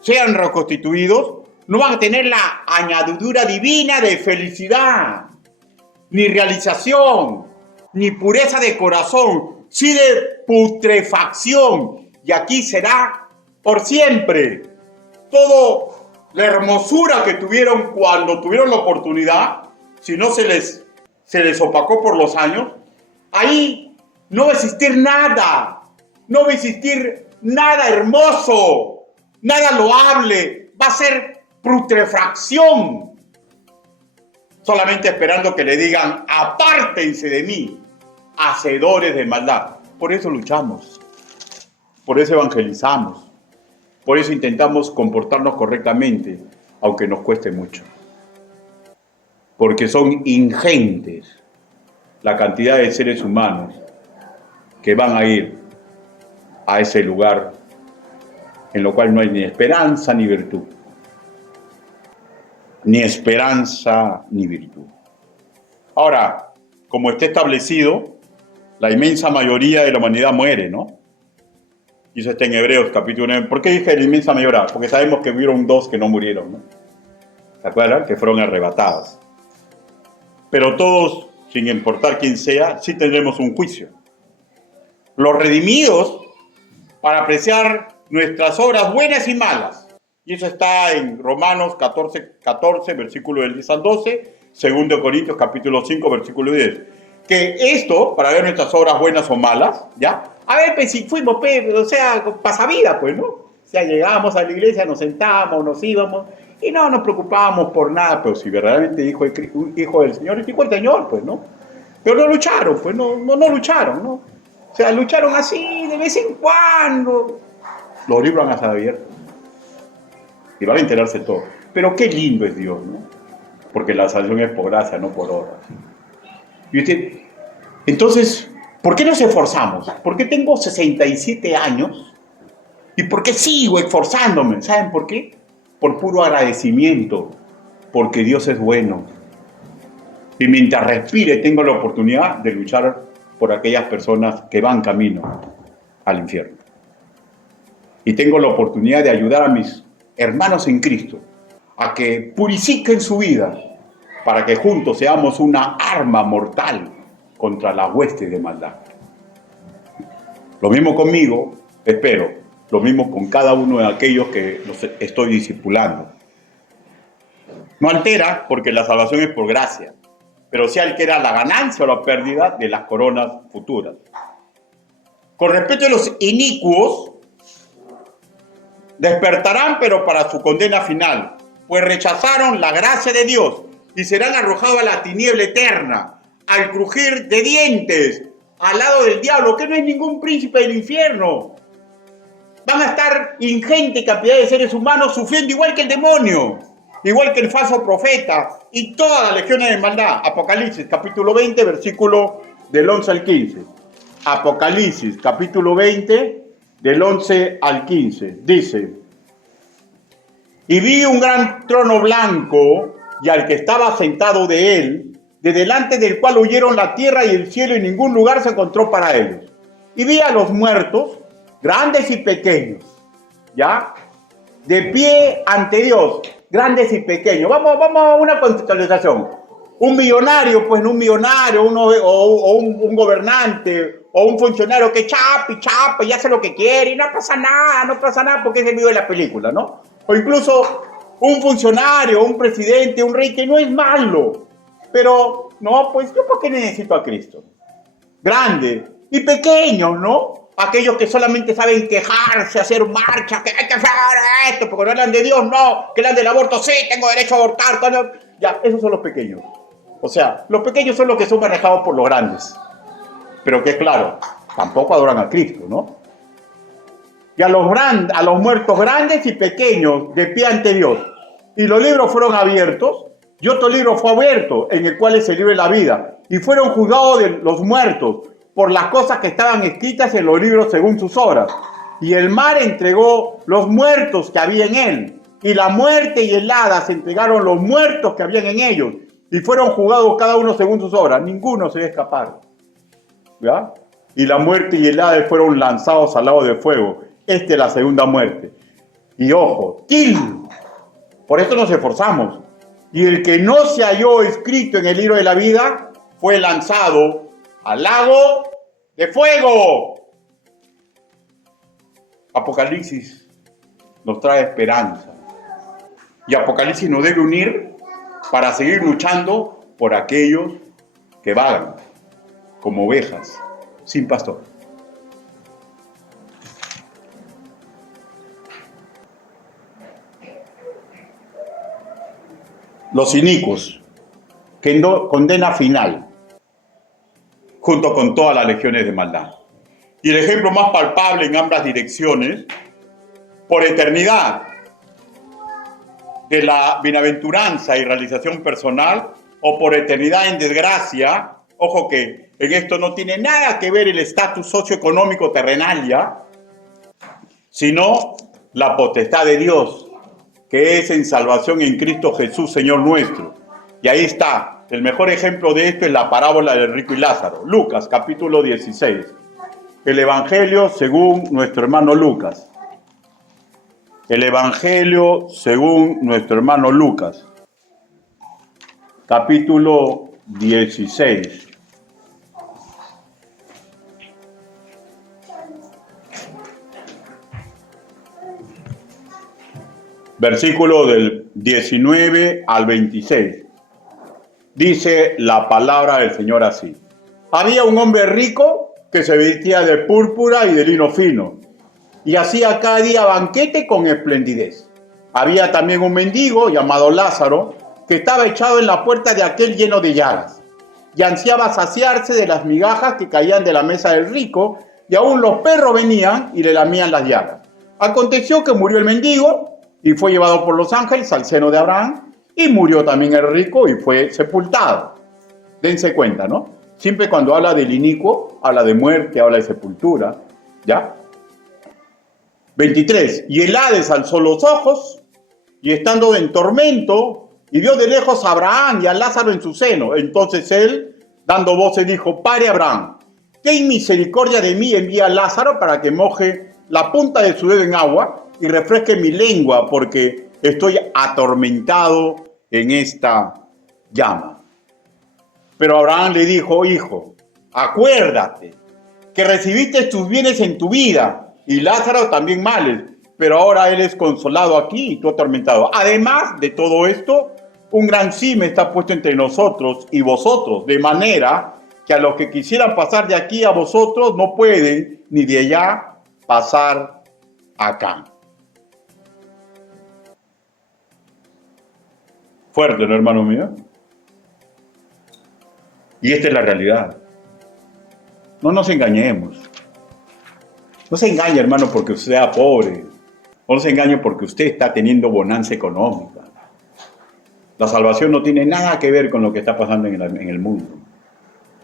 Sean reconstituidos, no van a tener la añadidura divina de felicidad, ni realización, ni pureza de corazón, sí de putrefacción. Y aquí será por siempre. Todo la hermosura que tuvieron cuando tuvieron la oportunidad, si no se les opacó por los años, ahí no va a existir nada. No va a existir nada hermoso, nada loable. Va a ser putrefacción. Solamente esperando que le digan, apártense de mí, hacedores de maldad. Por eso luchamos, por eso evangelizamos, por eso intentamos comportarnos correctamente, aunque nos cueste mucho. Porque son ingentes la cantidad de seres humanos que van a ir a ese lugar en lo cual no hay ni esperanza ni virtud. ni esperanza, ni virtud. Ahora, como está establecido, la inmensa mayoría de la humanidad muere, ¿no? Y eso está en Hebreos capítulo 9. ¿Por qué dije la inmensa mayoría? Porque sabemos que hubieron dos que no murieron, ¿no? ¿Se acuerdan? Que fueron arrebatados. Pero todos, sin importar quién sea, sí tendremos un juicio. Los redimidos, para apreciar nuestras obras buenas y malas. Y eso está en Romanos 14, versículo del 10 al 12, 2 Corintios capítulo 5, versículo 10. Que esto, para ver nuestras obras buenas o malas, ¿ya? A ver, pues si fuimos, o sea, pasavida, pues, ¿no? O sea, llegábamos a la iglesia, nos sentábamos, nos íbamos, y no nos preocupábamos por nada, pero si verdaderamente hijo del Señor, es hijo del Señor, pues, ¿no? Pero no lucharon, pues, no lucharon, ¿no? O sea, lucharon así, de vez en cuando. Los libros van a estar abiertos. Y van a enterarse todo. Pero qué lindo es Dios, ¿no? Porque la salvación es por gracia, no por obras. Y usted, entonces, ¿por qué nos esforzamos? ¿Por qué tengo 67 años? ¿Y por qué sigo esforzándome? ¿Saben por qué? Por puro agradecimiento, porque Dios es bueno. Y mientras respire, tengo la oportunidad de luchar por aquellas personas que van camino al infierno. Y tengo la oportunidad de ayudar a mis hermanos en Cristo a que purifiquen su vida para que juntos seamos una arma mortal contra las huestes de maldad. Lo mismo conmigo, espero, lo mismo con cada uno de aquellos que los estoy discipulando. No altera porque la salvación es por gracia, pero sí altera la ganancia o la pérdida de las coronas futuras. Con respecto a los inicuos, despertarán pero para su condena final, pues rechazaron la gracia de Dios y serán arrojados a la tiniebla eterna, al crujir de dientes, al lado del diablo, que no es ningún príncipe del infierno. Van a estar ingente cantidad de seres humanos sufriendo igual que el demonio, igual que el falso profeta y todas las legiones de maldad. Apocalipsis, capítulo 20, versículo del 11 al 15. Apocalipsis, capítulo 20, del 11 al 15. Dice: y vi un gran trono blanco y al que estaba sentado de él, de delante del cual huyeron la tierra y el cielo, y ningún lugar se encontró para ellos. Y vi a los muertos, grandes y pequeños, ¿ya? De pie ante Dios, grandes y pequeños. Vamos a una contextualización. Un millonario, pues un millonario, un gobernante, o un funcionario que chapa y hace lo que quiere, y no pasa nada, porque es el video de la película, ¿no? O incluso un funcionario, un presidente, un rey que no es malo, pero no, pues yo ¿por qué necesito a Cristo? Grande y pequeños, ¿no? Aquellos que solamente saben quejarse, hacer marchas, que hay que hacer esto, porque no hablan de Dios, no, que hablan del aborto, sí, tengo derecho a abortar, todo. Ya, esos son los pequeños. O sea, los pequeños son los que son manejados por los grandes. Pero que claro, tampoco adoran a Cristo, ¿no? Y a los muertos grandes y pequeños de pie ante Dios. Y los libros fueron abiertos, y otro libro fue abierto, en el cual es el libro de la vida. Y fueron juzgados de los muertos por las cosas que estaban escritas en los libros según sus obras. Y el mar entregó los muertos que había en él. Y la muerte y el Hades entregaron los muertos que habían en ellos. Y fueron juzgados cada uno según sus obras. Ninguno se escaparon. ¿Ya? Y la muerte y el Hades fueron lanzados al lago de fuego. Esta es la segunda muerte. Y ojo, por esto nos esforzamos. Y el que no se halló escrito en el libro de la vida fue lanzado al lago de fuego. Apocalipsis nos trae esperanza. Y Apocalipsis nos debe unir para seguir luchando por aquellos que vagan como ovejas sin pastor. Los inicuos, que condena final, junto con todas las legiones de maldad. Y el ejemplo más palpable en ambas direcciones, por eternidad, de la bienaventuranza y realización personal, o por eternidad en desgracia. Ojo que en esto no tiene nada que ver el estatus socioeconómico terrenal ya, sino la potestad de Dios, que es en salvación en Cristo Jesús, Señor nuestro. Y ahí está, el mejor ejemplo de esto es la parábola del rico y Lázaro. Lucas, capítulo 16. El Evangelio según nuestro hermano Lucas. El Evangelio según nuestro hermano Lucas. Capítulo 16. Versículo del 19 al 26. Dice la palabra del Señor así. Había un hombre rico que se vestía de púrpura y de lino fino, y hacía cada día banquete con esplendidez. Había también un mendigo llamado Lázaro, que estaba echado en la puerta de aquel lleno de llagas, y ansiaba saciarse de las migajas que caían de la mesa del rico, y aún los perros venían y le lamían las llagas. Aconteció que murió el mendigo, y fue llevado por los ángeles al seno de Abraham, y murió también el rico y fue sepultado. Dense cuenta, ¿no? Siempre cuando habla del inicuo, habla de muerte, habla de sepultura, ¿ya? 23. Y el Hades alzó los ojos, y estando en tormento, y vio de lejos a Abraham y a Lázaro en su seno. Entonces él, dando voces, dijo: Padre Abraham, ten misericordia de mí, envía a Lázaro para que moje la punta de su dedo en agua y refresque mi lengua, porque estoy atormentado en esta llama. Pero Abraham le dijo: Hijo, acuérdate que recibiste tus bienes en tu vida, y Lázaro también males, pero ahora él es consolado aquí y tú atormentado. Además de todo esto, un gran cime está puesto entre nosotros y vosotros, de manera que a los que quisieran pasar de aquí a vosotros no pueden, ni de allá pasar acá. Fuerte, ¿no, hermano mío? Y esta es la realidad. No nos engañemos. No se engañe, hermano, porque usted sea pobre. No se engañe porque usted está teniendo bonanza económica. La salvación no tiene nada que ver con lo que está pasando en el mundo.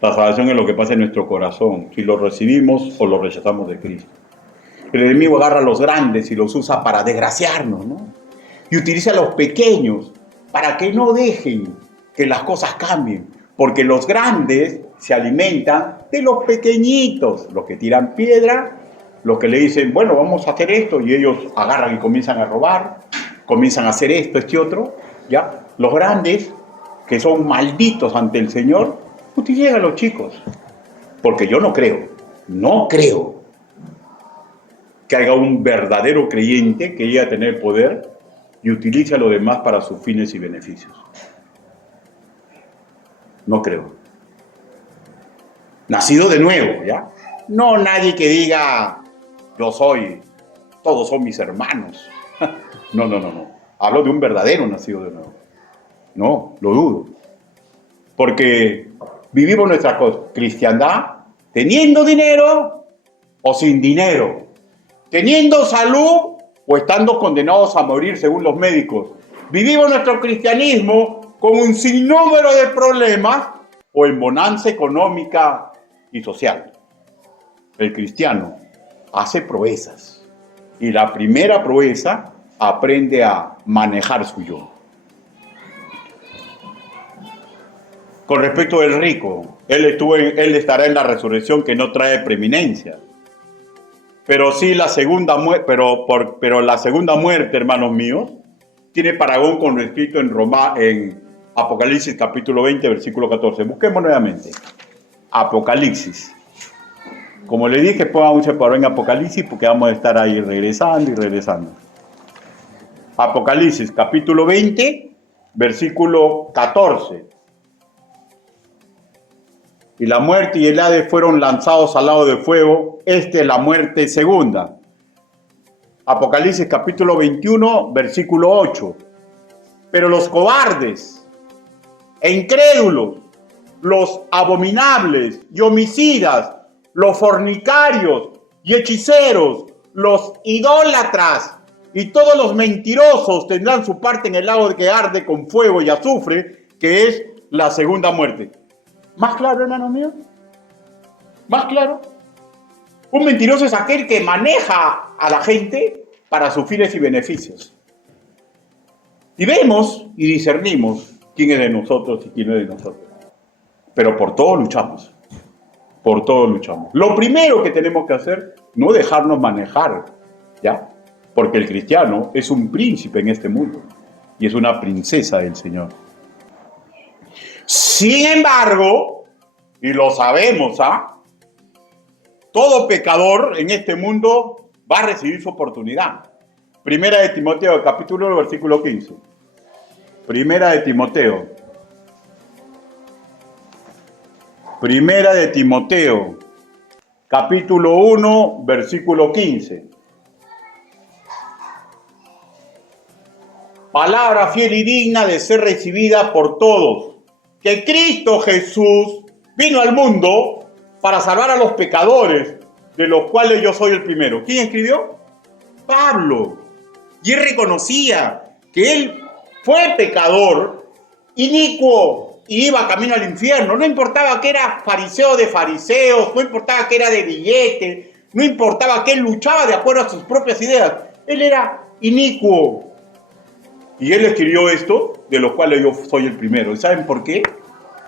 La salvación es lo que pasa en nuestro corazón, si lo recibimos o lo rechazamos de Cristo. El enemigo agarra a los grandes y los usa para desgraciarnos, ¿no? Y utiliza a los pequeños para que no dejen que las cosas cambien, porque los grandes se alimentan de los pequeñitos, los que tiran piedra, los que le dicen, bueno, vamos a hacer esto, y ellos agarran y comienzan a robar, comienzan a hacer esto, este otro, ¿ya? Los grandes, que son malditos ante el Señor, utilizan a los chicos, porque yo no creo que haya un verdadero creyente que llegue a tener poder y utilice a los demás para sus fines y beneficios. No creo. Nacido de nuevo, ¿ya? No nadie que diga, todos son mis hermanos. No. Hablo de un verdadero nacido de nuevo. No, lo dudo. Porque vivimos nuestra cristiandad teniendo dinero o sin dinero, teniendo salud o estando condenados a morir según los médicos. Vivimos nuestro cristianismo con un sinnúmero de problemas o en bonanza económica y social. El cristiano hace proezas y la primera proeza aprende a manejar su yo. Con respecto del rico, él estará en la resurrección que no trae preeminencia. Pero sí la segunda muerte, pero la segunda muerte, hermanos míos, tiene paragón con lo escrito en Apocalipsis capítulo 20, versículo 14. Busquemos nuevamente. Apocalipsis. Como le dije, pongan un separador en Apocalipsis porque vamos a estar ahí regresando y regresando. Apocalipsis capítulo 20, versículo 14. Y la muerte y el Hades fueron lanzados al lago de fuego. Esta es la muerte segunda. Apocalipsis capítulo 21, versículo 8. Pero los cobardes e incrédulos, los abominables y homicidas, los fornicarios y hechiceros, los idólatras y todos los mentirosos tendrán su parte en el lago que arde con fuego y azufre, que es la segunda muerte. ¿Más claro, hermano mío? ¿Más claro? Un mentiroso es aquel que maneja a la gente para sus fines y beneficios. Y vemos y discernimos quién es de nosotros y quién no es de nosotros. Pero por todo luchamos. Por todo luchamos. Lo primero que tenemos que hacer, no dejarnos manejar, ¿ya? Porque el cristiano es un príncipe en este mundo y es una princesa del Señor. Sin embargo, y lo sabemos, todo pecador en este mundo va a recibir su oportunidad. Primera de Timoteo, capítulo 1, versículo 15. Primera de Timoteo. Primera de Timoteo, capítulo 1, versículo 15. Palabra fiel y digna de ser recibida por todos, que Cristo Jesús vino al mundo para salvar a los pecadores, de los cuales yo soy el primero. ¿Quién escribió? Pablo. Y él reconocía que él fue pecador, inicuo, y iba camino al infierno. No importaba que era fariseo de fariseos, no importaba que era de billete, no importaba que él luchaba de acuerdo a sus propias ideas. Él era inicuo. Y él escribió esto, de los cuales yo soy el primero. ¿Y saben por qué?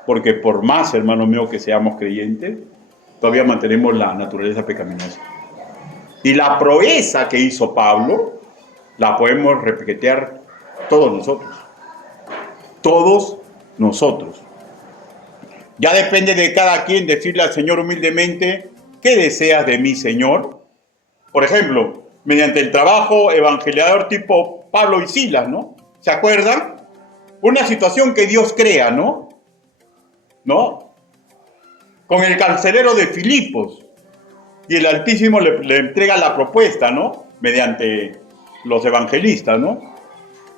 Porque por más, hermano mío, que seamos creyentes, todavía mantenemos la naturaleza pecaminosa. Y la proeza que hizo Pablo, la podemos repetear todos nosotros. Todos nosotros. Ya depende de cada quien decirle al Señor humildemente, ¿qué deseas de mí, Señor? Por ejemplo, mediante el trabajo evangelizador tipo Pablo y Silas, ¿no? ¿Se acuerdan? Una situación que Dios crea, ¿no? Con el carcelero de Filipos. Y el Altísimo le entrega la propuesta, ¿no? Mediante los evangelistas, ¿no?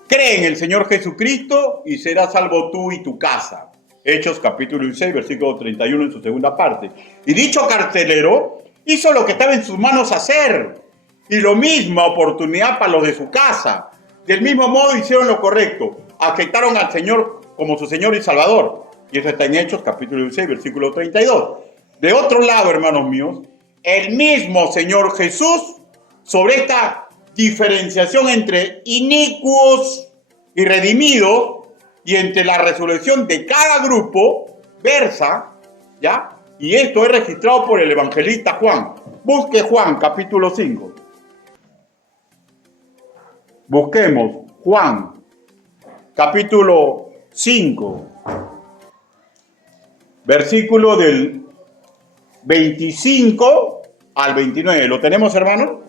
Cree en el Señor Jesucristo y serás salvo tú y tu casa. Hechos capítulo 6, versículo 31 en su segunda parte. Y dicho carcelero hizo lo que estaba en sus manos hacer. Y lo misma oportunidad para los de su casa. Del mismo modo hicieron lo correcto. Aceptaron al Señor como su Señor y Salvador. Y eso está en Hechos capítulo 6, versículo 32. De otro lado, hermanos míos, el mismo Señor Jesús, sobre esta diferenciación entre inicuos y redimidos, y entre la resurrección de cada grupo, versa, ¿ya? Y esto es registrado por el evangelista Juan. Busque Juan, capítulo 5. Busquemos Juan, capítulo 5, versículo del 25 al 29. ¿Lo tenemos, hermano?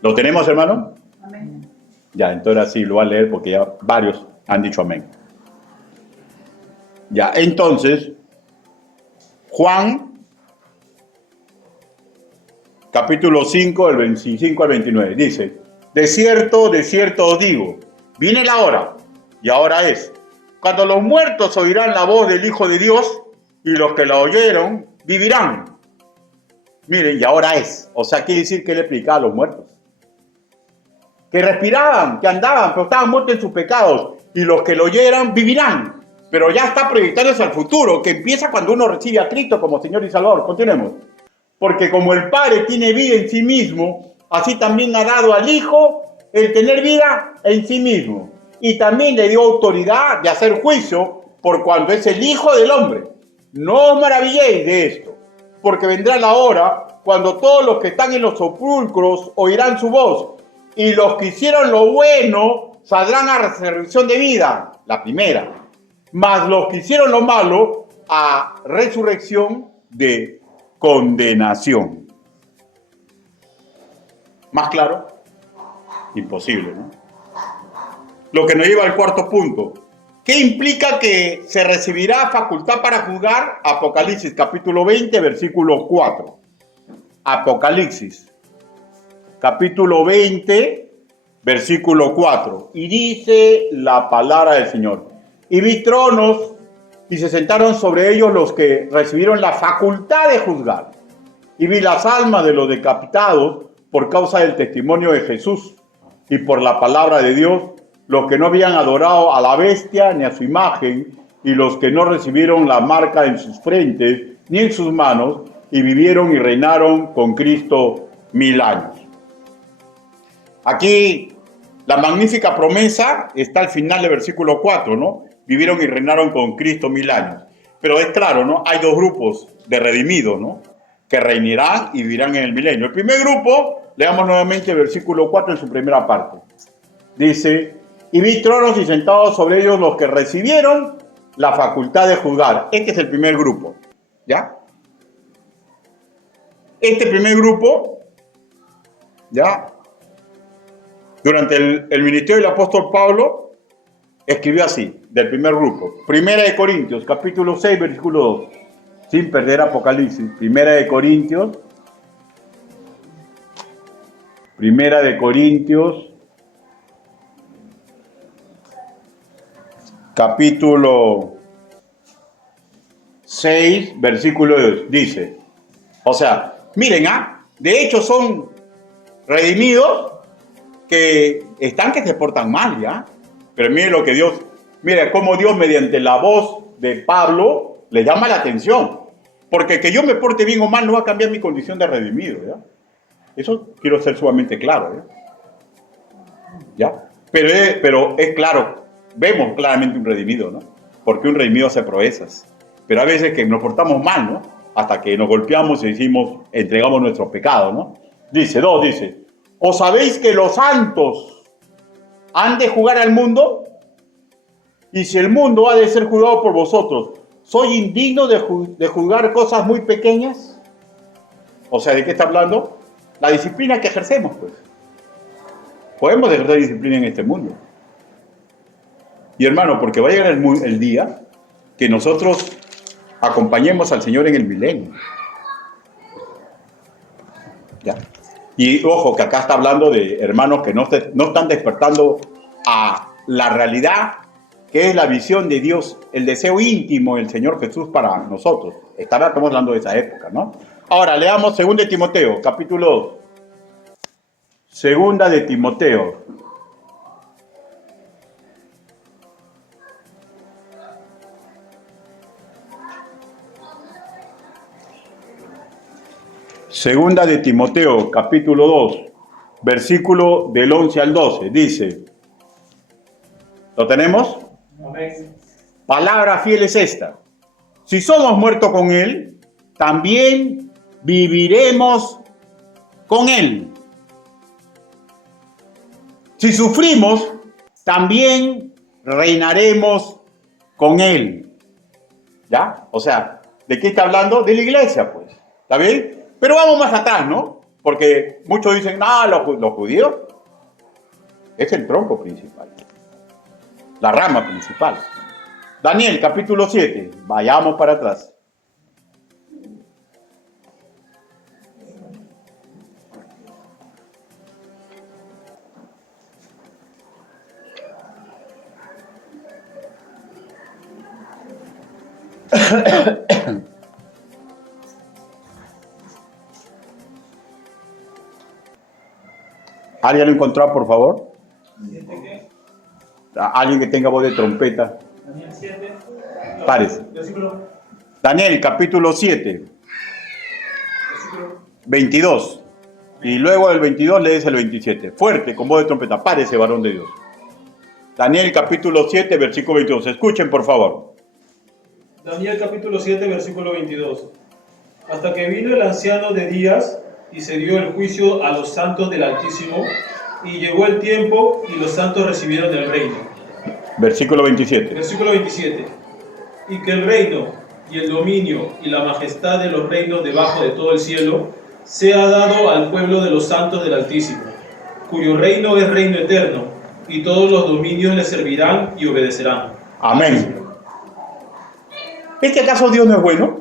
¿Lo tenemos, hermano? Amén. Ya, entonces sí, lo voy a leer porque ya varios han dicho amén. Ya, entonces, Juan, capítulo 5, del 25 al 29, dice, de cierto os digo, viene la hora, y ahora es, cuando los muertos oirán la voz del Hijo de Dios, y los que la oyeron vivirán. Miren, y ahora es, o sea, quiere decir que le explicaba a los muertos. Que respiraban, que andaban, pero estaban muertos en sus pecados, y los que lo oyeran vivirán. Pero ya está proyectándose al futuro, que empieza cuando uno recibe a Cristo como Señor y Salvador. Continuemos. Porque como el Padre tiene vida en sí mismo, así también ha dado al Hijo el tener vida en sí mismo. Y también le dio autoridad de hacer juicio por cuanto es el Hijo del Hombre. No os maravilléis de esto, porque vendrá la hora cuando todos los que están en los sepulcros oirán su voz, y los que hicieron lo bueno saldrán a resurrección de vida, la primera, mas los que hicieron lo malo a resurrección de condenación. ¿Más claro? Imposible, ¿no? Lo que nos lleva al cuarto punto. ¿Qué implica que se recibirá facultad para juzgar? Apocalipsis capítulo 20, versículo 4. Apocalipsis capítulo 20, versículo 4. Y dice la palabra del Señor. Y vi tronos y se sentaron sobre ellos los que recibieron la facultad de juzgar. Y vi las almas de los decapitados por causa del testimonio de Jesús y por la palabra de Dios, los que no habían adorado a la bestia ni a su imagen, y los que no recibieron la marca en sus frentes ni en sus manos, y vivieron y reinaron con Cristo 1000 años. Aquí la magnífica promesa está al final del versículo 4, ¿no? Vivieron y reinaron con Cristo 1000 años. Pero es claro, ¿no? Hay dos grupos de redimidos, ¿no? Que reinarán y vivirán en el milenio. El primer grupo, leamos nuevamente el versículo 4 en su primera parte. Dice, y vi tronos y sentados sobre ellos los que recibieron la facultad de juzgar. Este es el primer grupo, ¿ya? Este primer grupo, ¿ya? Durante el ministerio del apóstol Pablo, escribió así, del primer grupo. Primera de Corintios, capítulo 6, versículo 2. Sin perder Apocalipsis. Primera de Corintios, capítulo 6, versículo 2. Dice, o sea, miren, de hecho son redimidos que están que se portan mal, ¿ya? Pero miren lo que Dios, mira cómo Dios mediante la voz de Pablo le llama la atención. Porque que yo me porte bien o mal no va a cambiar mi condición de redimido, ¿ya? Eso quiero ser sumamente claro, ¿ya? Pero es claro, vemos claramente un redimido, ¿no? Porque un redimido hace proezas. Pero a veces que nos portamos mal, ¿no? Hasta que nos golpeamos y decimos, entregamos nuestros pecados, ¿no? Dice, ¿o sabéis que los santos han de jugar al mundo? Y si el mundo ha de ser juzgado por vosotros, ¿soy indigno de juzgar cosas muy pequeñas? O sea, ¿de qué está hablando? La disciplina que ejercemos, pues. Podemos ejercer disciplina en este mundo. Y hermano, porque va a llegar el día que nosotros acompañemos al Señor en el milenio. Ya. Y ojo, que acá está hablando de hermanos que no están despertando a la realidad, que es la visión de Dios, el deseo íntimo del Señor Jesús para nosotros. Estamos hablando de esa época, ¿no? Ahora, leamos 2 de Timoteo, capítulo 2. 2 de Timoteo. Segunda de Timoteo, capítulo 2, versículo del 11 al 12, dice, ¿lo tenemos? Amén. Palabra fiel es esta. Si somos muertos con Él, también viviremos con Él. Si sufrimos, también reinaremos con Él. ¿Ya? O sea, ¿de qué está hablando? De la iglesia, pues. ¿Está bien? Pero vamos más atrás, ¿no? Porque muchos dicen, los judíos es el tronco principal, la rama principal. Daniel, capítulo 7, vayamos para atrás. ¿Alguien lo encontró, por favor? ¿Alguien que tenga voz de trompeta? Daniel 7. Párese. Daniel, capítulo 7. 22. Y luego del 22 lees el 27. Fuerte, con voz de trompeta. Párese, varón de Dios. Daniel, capítulo 7, versículo 22. Escuchen, por favor. Daniel, capítulo 7, versículo 22. Hasta que vino el anciano de días y se dio el juicio a los santos del Altísimo, y llegó el tiempo y los santos recibieron el reino. Versículo 27. Versículo 27. Y que el reino y el dominio y la majestad de los reinos debajo de todo el cielo sea dado al pueblo de los santos del Altísimo, cuyo reino es reino eterno, y todos los dominios le servirán y obedecerán. Amén. ¿Es que acaso Dios no es bueno?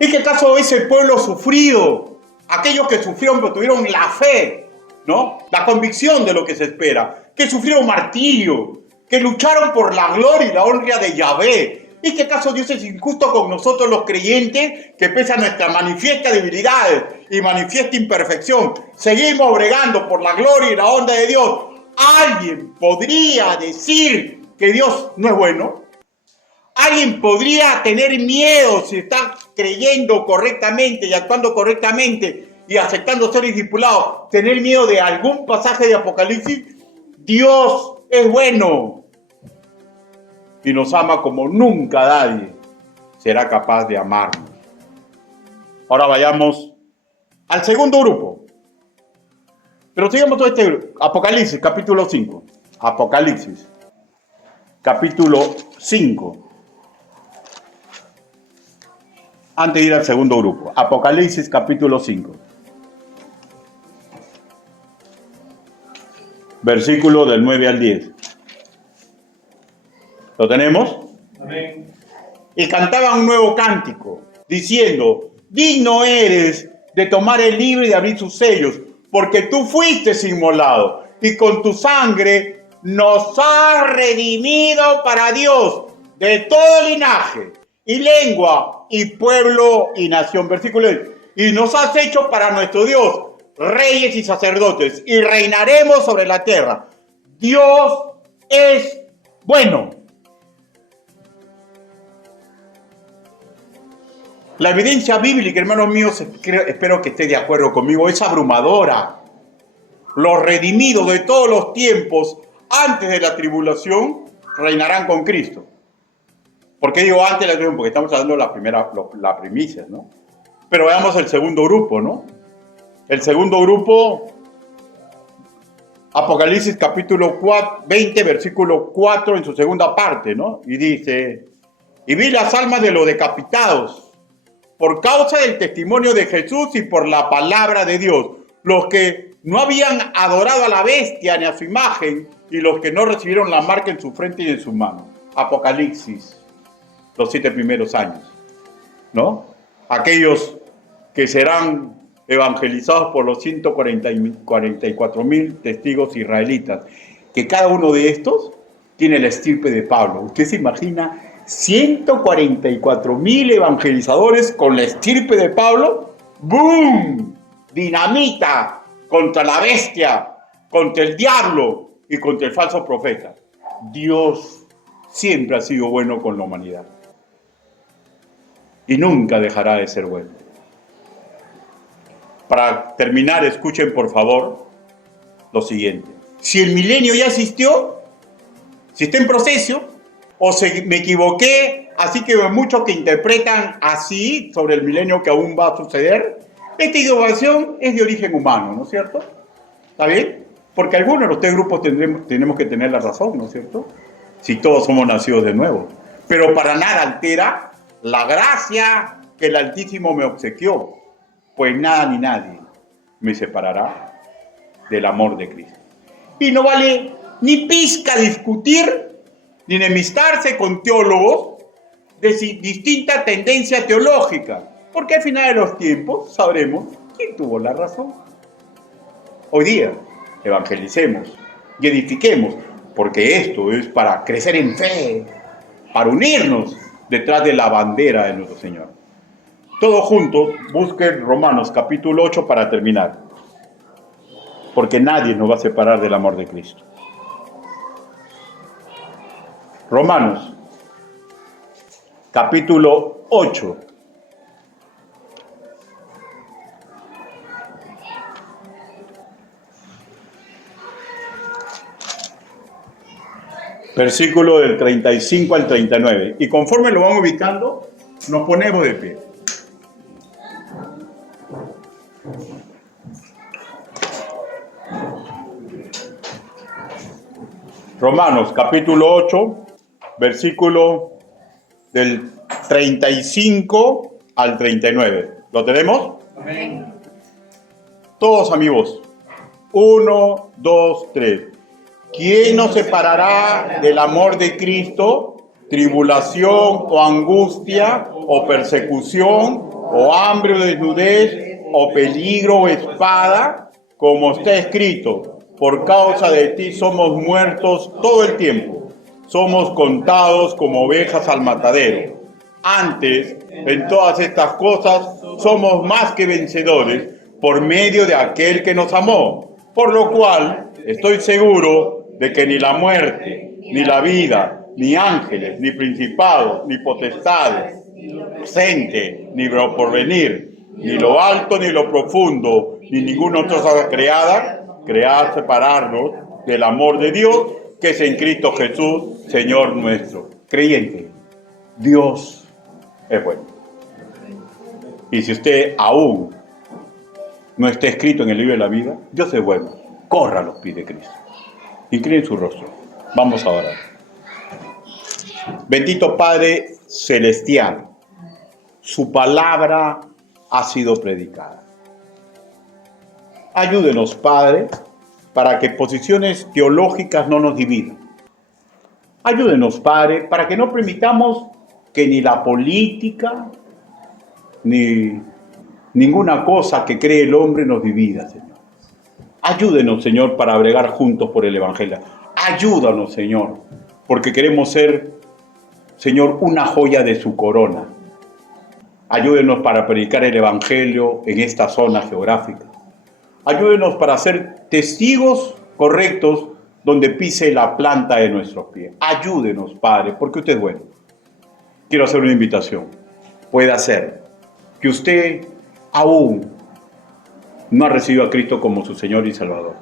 ¿Es que acaso ese pueblo sufrido, aquellos que sufrieron pero tuvieron la fe, ¿no? La convicción de lo que se espera, que sufrieron martirio, que lucharon por la gloria y la honra de Yahvé? ¿Es que acaso Dios es injusto con nosotros los creyentes, que pese a nuestra manifiesta debilidades y manifiesta imperfección, seguimos bregando por la gloria y la honra de Dios? ¿Alguien podría decir que Dios no es bueno? ¿Alguien podría tener miedo si está creyendo correctamente y actuando correctamente y aceptando ser discipulado, tener miedo de algún pasaje de Apocalipsis. Dios es bueno y nos ama como nunca nadie será capaz de amarnos. Ahora vayamos al segundo grupo. Pero sigamos todo este grupo. Apocalipsis, capítulo 5. Apocalipsis, capítulo 5. Antes de ir al segundo grupo. Apocalipsis, capítulo 5. Versículo del 9 al 10. ¿Lo tenemos? Amén. Y cantaba un nuevo cántico, diciendo: digno eres de tomar el libro y de abrir sus sellos, porque tú fuiste inmolado, y con tu sangre nos has redimido para Dios de todo linaje, y lengua, y pueblo, y nación. Versículo 10. Y nos has hecho para nuestro Dios reyes y sacerdotes, y reinaremos sobre la tierra. Dios es bueno. La evidencia bíblica, hermanos míos, espero que esté de acuerdo conmigo, es abrumadora. Los redimidos de todos los tiempos, antes de la tribulación, reinarán con Cristo. ¿Por qué digo antes de la tribulación? Porque estamos hablando de la primicia, ¿no? Pero veamos el segundo grupo, ¿no? El segundo grupo, Apocalipsis capítulo 20, versículo 4, en su segunda parte, ¿no? Y dice: y vi las almas de los decapitados, por causa del testimonio de Jesús y por la palabra de Dios, los que no habían adorado a la bestia ni a su imagen, y los que no recibieron la marca en su frente y en su mano. Apocalipsis, los 7 primeros años, ¿no? Aquellos que serán evangelizados por los 144,000 testigos israelitas, que cada uno de estos tiene la estirpe de Pablo. ¿Usted se imagina 144,000 evangelizadores con la estirpe de Pablo? ¡Boom! Dinamita contra la bestia, contra el diablo y contra el falso profeta. Dios siempre ha sido bueno con la humanidad y nunca dejará de ser bueno. Para terminar, escuchen por favor lo siguiente. Si el milenio ya existió, si está en proceso, o me equivoqué, así que muchos que interpretan así sobre el milenio que aún va a suceder, esta innovación es de origen humano, ¿no es cierto? ¿Está bien? Porque algunos de los 3 grupos tenemos que tener la razón, ¿no es cierto? Si todos somos nacidos de nuevo. Pero para nada altera la gracia que el Altísimo me obsequió, pues nada ni nadie me separará del amor de Cristo. Y no vale ni pizca discutir ni enemistarse con teólogos de distinta tendencia teológica, porque al final de los tiempos sabremos quién tuvo la razón. Hoy día evangelicemos y edifiquemos, porque esto es para crecer en fe, para unirnos detrás de la bandera de nuestro Señor. Todos juntos busquen Romanos capítulo 8 para terminar, porque nadie nos va a separar del amor de Cristo. Romanos capítulo 8. Versículo del 35 al 39. Y conforme lo vamos ubicando, nos ponemos de pie. Romanos capítulo 8, versículo del 35 al 39. ¿Lo tenemos? Amén. Todos a mi voz. 1, 2, 3. ¿Quién nos separará del amor de Cristo? Tribulación o angustia o persecución o hambre o desnudez o peligro o espada, como está escrito: por causa de ti somos muertos todo el tiempo, somos contados como ovejas al matadero. Antes, en todas estas cosas, somos más que vencedores por medio de aquel que nos amó. Por lo cual, estoy seguro de que ni la muerte, ni la vida, ni ángeles, ni principados, ni potestades, presente, ni lo porvenir, ni lo alto, ni lo profundo, ni ninguna otra cosa creada separarnos del amor de Dios, que es en Cristo Jesús, Señor nuestro. Creyente, Dios es bueno. Y si usted aún no está escrito en el libro de la vida, Dios es bueno. Corra a los pies de Cristo. Incline su rostro. Vamos a orar. Bendito Padre Celestial, su palabra ha sido predicada. Ayúdenos, Padre, para que posiciones teológicas no nos dividan. Ayúdenos, Padre, para que no permitamos que ni la política, ni ninguna cosa que cree el hombre nos divida, Señor. Ayúdenos, Señor, para bregar juntos por el Evangelio. Ayúdanos, Señor, porque queremos ser, Señor, una joya de su corona. Ayúdenos para predicar el Evangelio en esta zona geográfica. Ayúdenos para ser testigos correctos donde pise la planta de nuestros pies. Ayúdenos, Padre, porque usted es bueno. Quiero hacer una invitación. Puede hacer que usted aún no ha recibido a Cristo como su Señor y Salvador.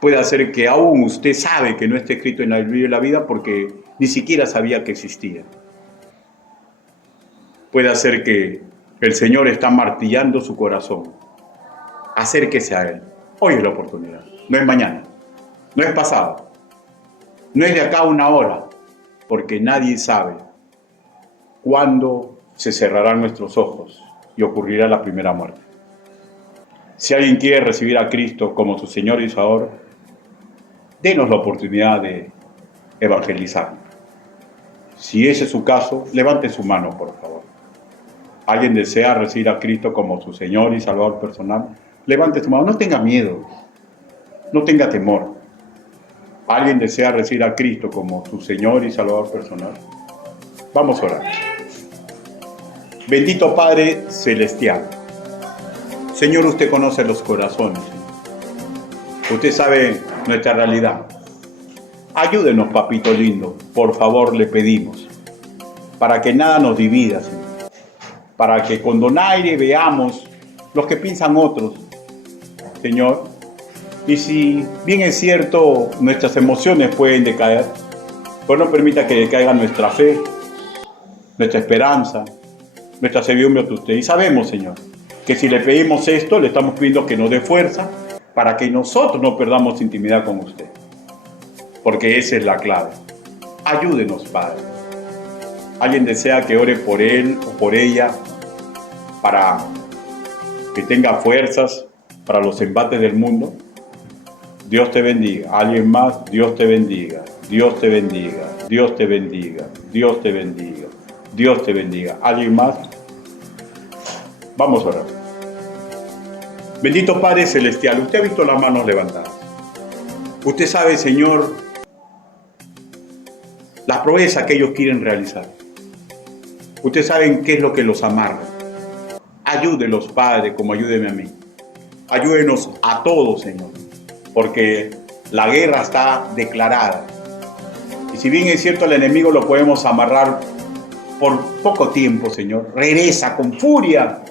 Puede hacer que aún usted sabe que no está escrito en el libro de la vida porque ni siquiera sabía que existía. Puede hacer que el Señor está martillando su corazón. Acérquese a Él. Hoy es la oportunidad. No es mañana. No es pasado. No es de acá a una hora. Porque nadie sabe cuándo se cerrarán nuestros ojos y ocurrirá la primera muerte. Si alguien quiere recibir a Cristo como su Señor y Salvador, denos la oportunidad de evangelizar. Si ese es su caso, levante su mano, por favor. ¿Alguien desea recibir a Cristo como su Señor y Salvador personal? Levante su mano, no tenga miedo, no tenga temor. ¿Alguien desea recibir a Cristo como su Señor y Salvador personal? Vamos a orar. Bendito Padre Celestial, Señor, usted conoce los corazones, usted sabe nuestra realidad. Ayúdenos, papito lindo, por favor le pedimos, para que nada nos divida, Señor. Para que con donaire veamos los que piensan otros, Señor. Y si bien es cierto, nuestras emociones pueden decaer, pues no permita que decaiga nuestra fe, nuestra esperanza, nuestra servidumbre ante usted. Y sabemos, Señor, que si le pedimos esto, le estamos pidiendo que nos dé fuerza para que nosotros no perdamos intimidad con usted. Porque esa es la clave. Ayúdenos, Padre. ¿Alguien desea que ore por él o por ella para que tenga fuerzas para los embates del mundo? Dios te bendiga. ¿Alguien más? Dios te bendiga. Dios te bendiga. Dios te bendiga. Dios te bendiga. Dios te bendiga. ¿Alguien más? Vamos a orar. Bendito Padre Celestial, usted ha visto las manos levantadas. Usted sabe, Señor, las proezas que ellos quieren realizar. Usted sabe qué es lo que los amarra. Ayúdenos, Padre, como ayúdeme a mí. Ayúdenos a todos, Señor, porque la guerra está declarada. Y si bien es cierto, el enemigo lo podemos amarrar por poco tiempo, Señor. Regresa con furia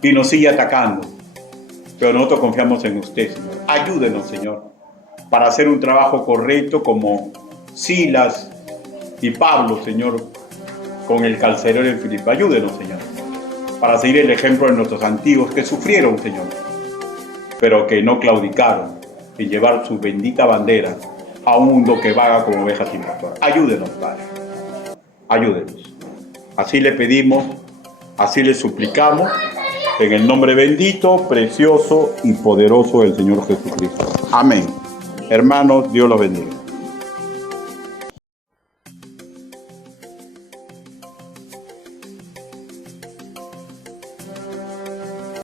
y nos sigue atacando. Pero nosotros confiamos en usted, Señor. Ayúdenos, Señor, para hacer un trabajo correcto como Silas y Pablo, Señor, con el carcelero en Filipo. Ayúdenos, Señor, para seguir el ejemplo de nuestros antiguos que sufrieron, Señor, pero que no claudicaron en llevar su bendita bandera a un mundo que vaga como ovejas sin pastor. Ayúdenos, Padre. Ayúdenos. Así le pedimos, así le suplicamos, en el nombre bendito, precioso y poderoso del Señor Jesucristo. Amén. Hermanos, Dios los bendiga.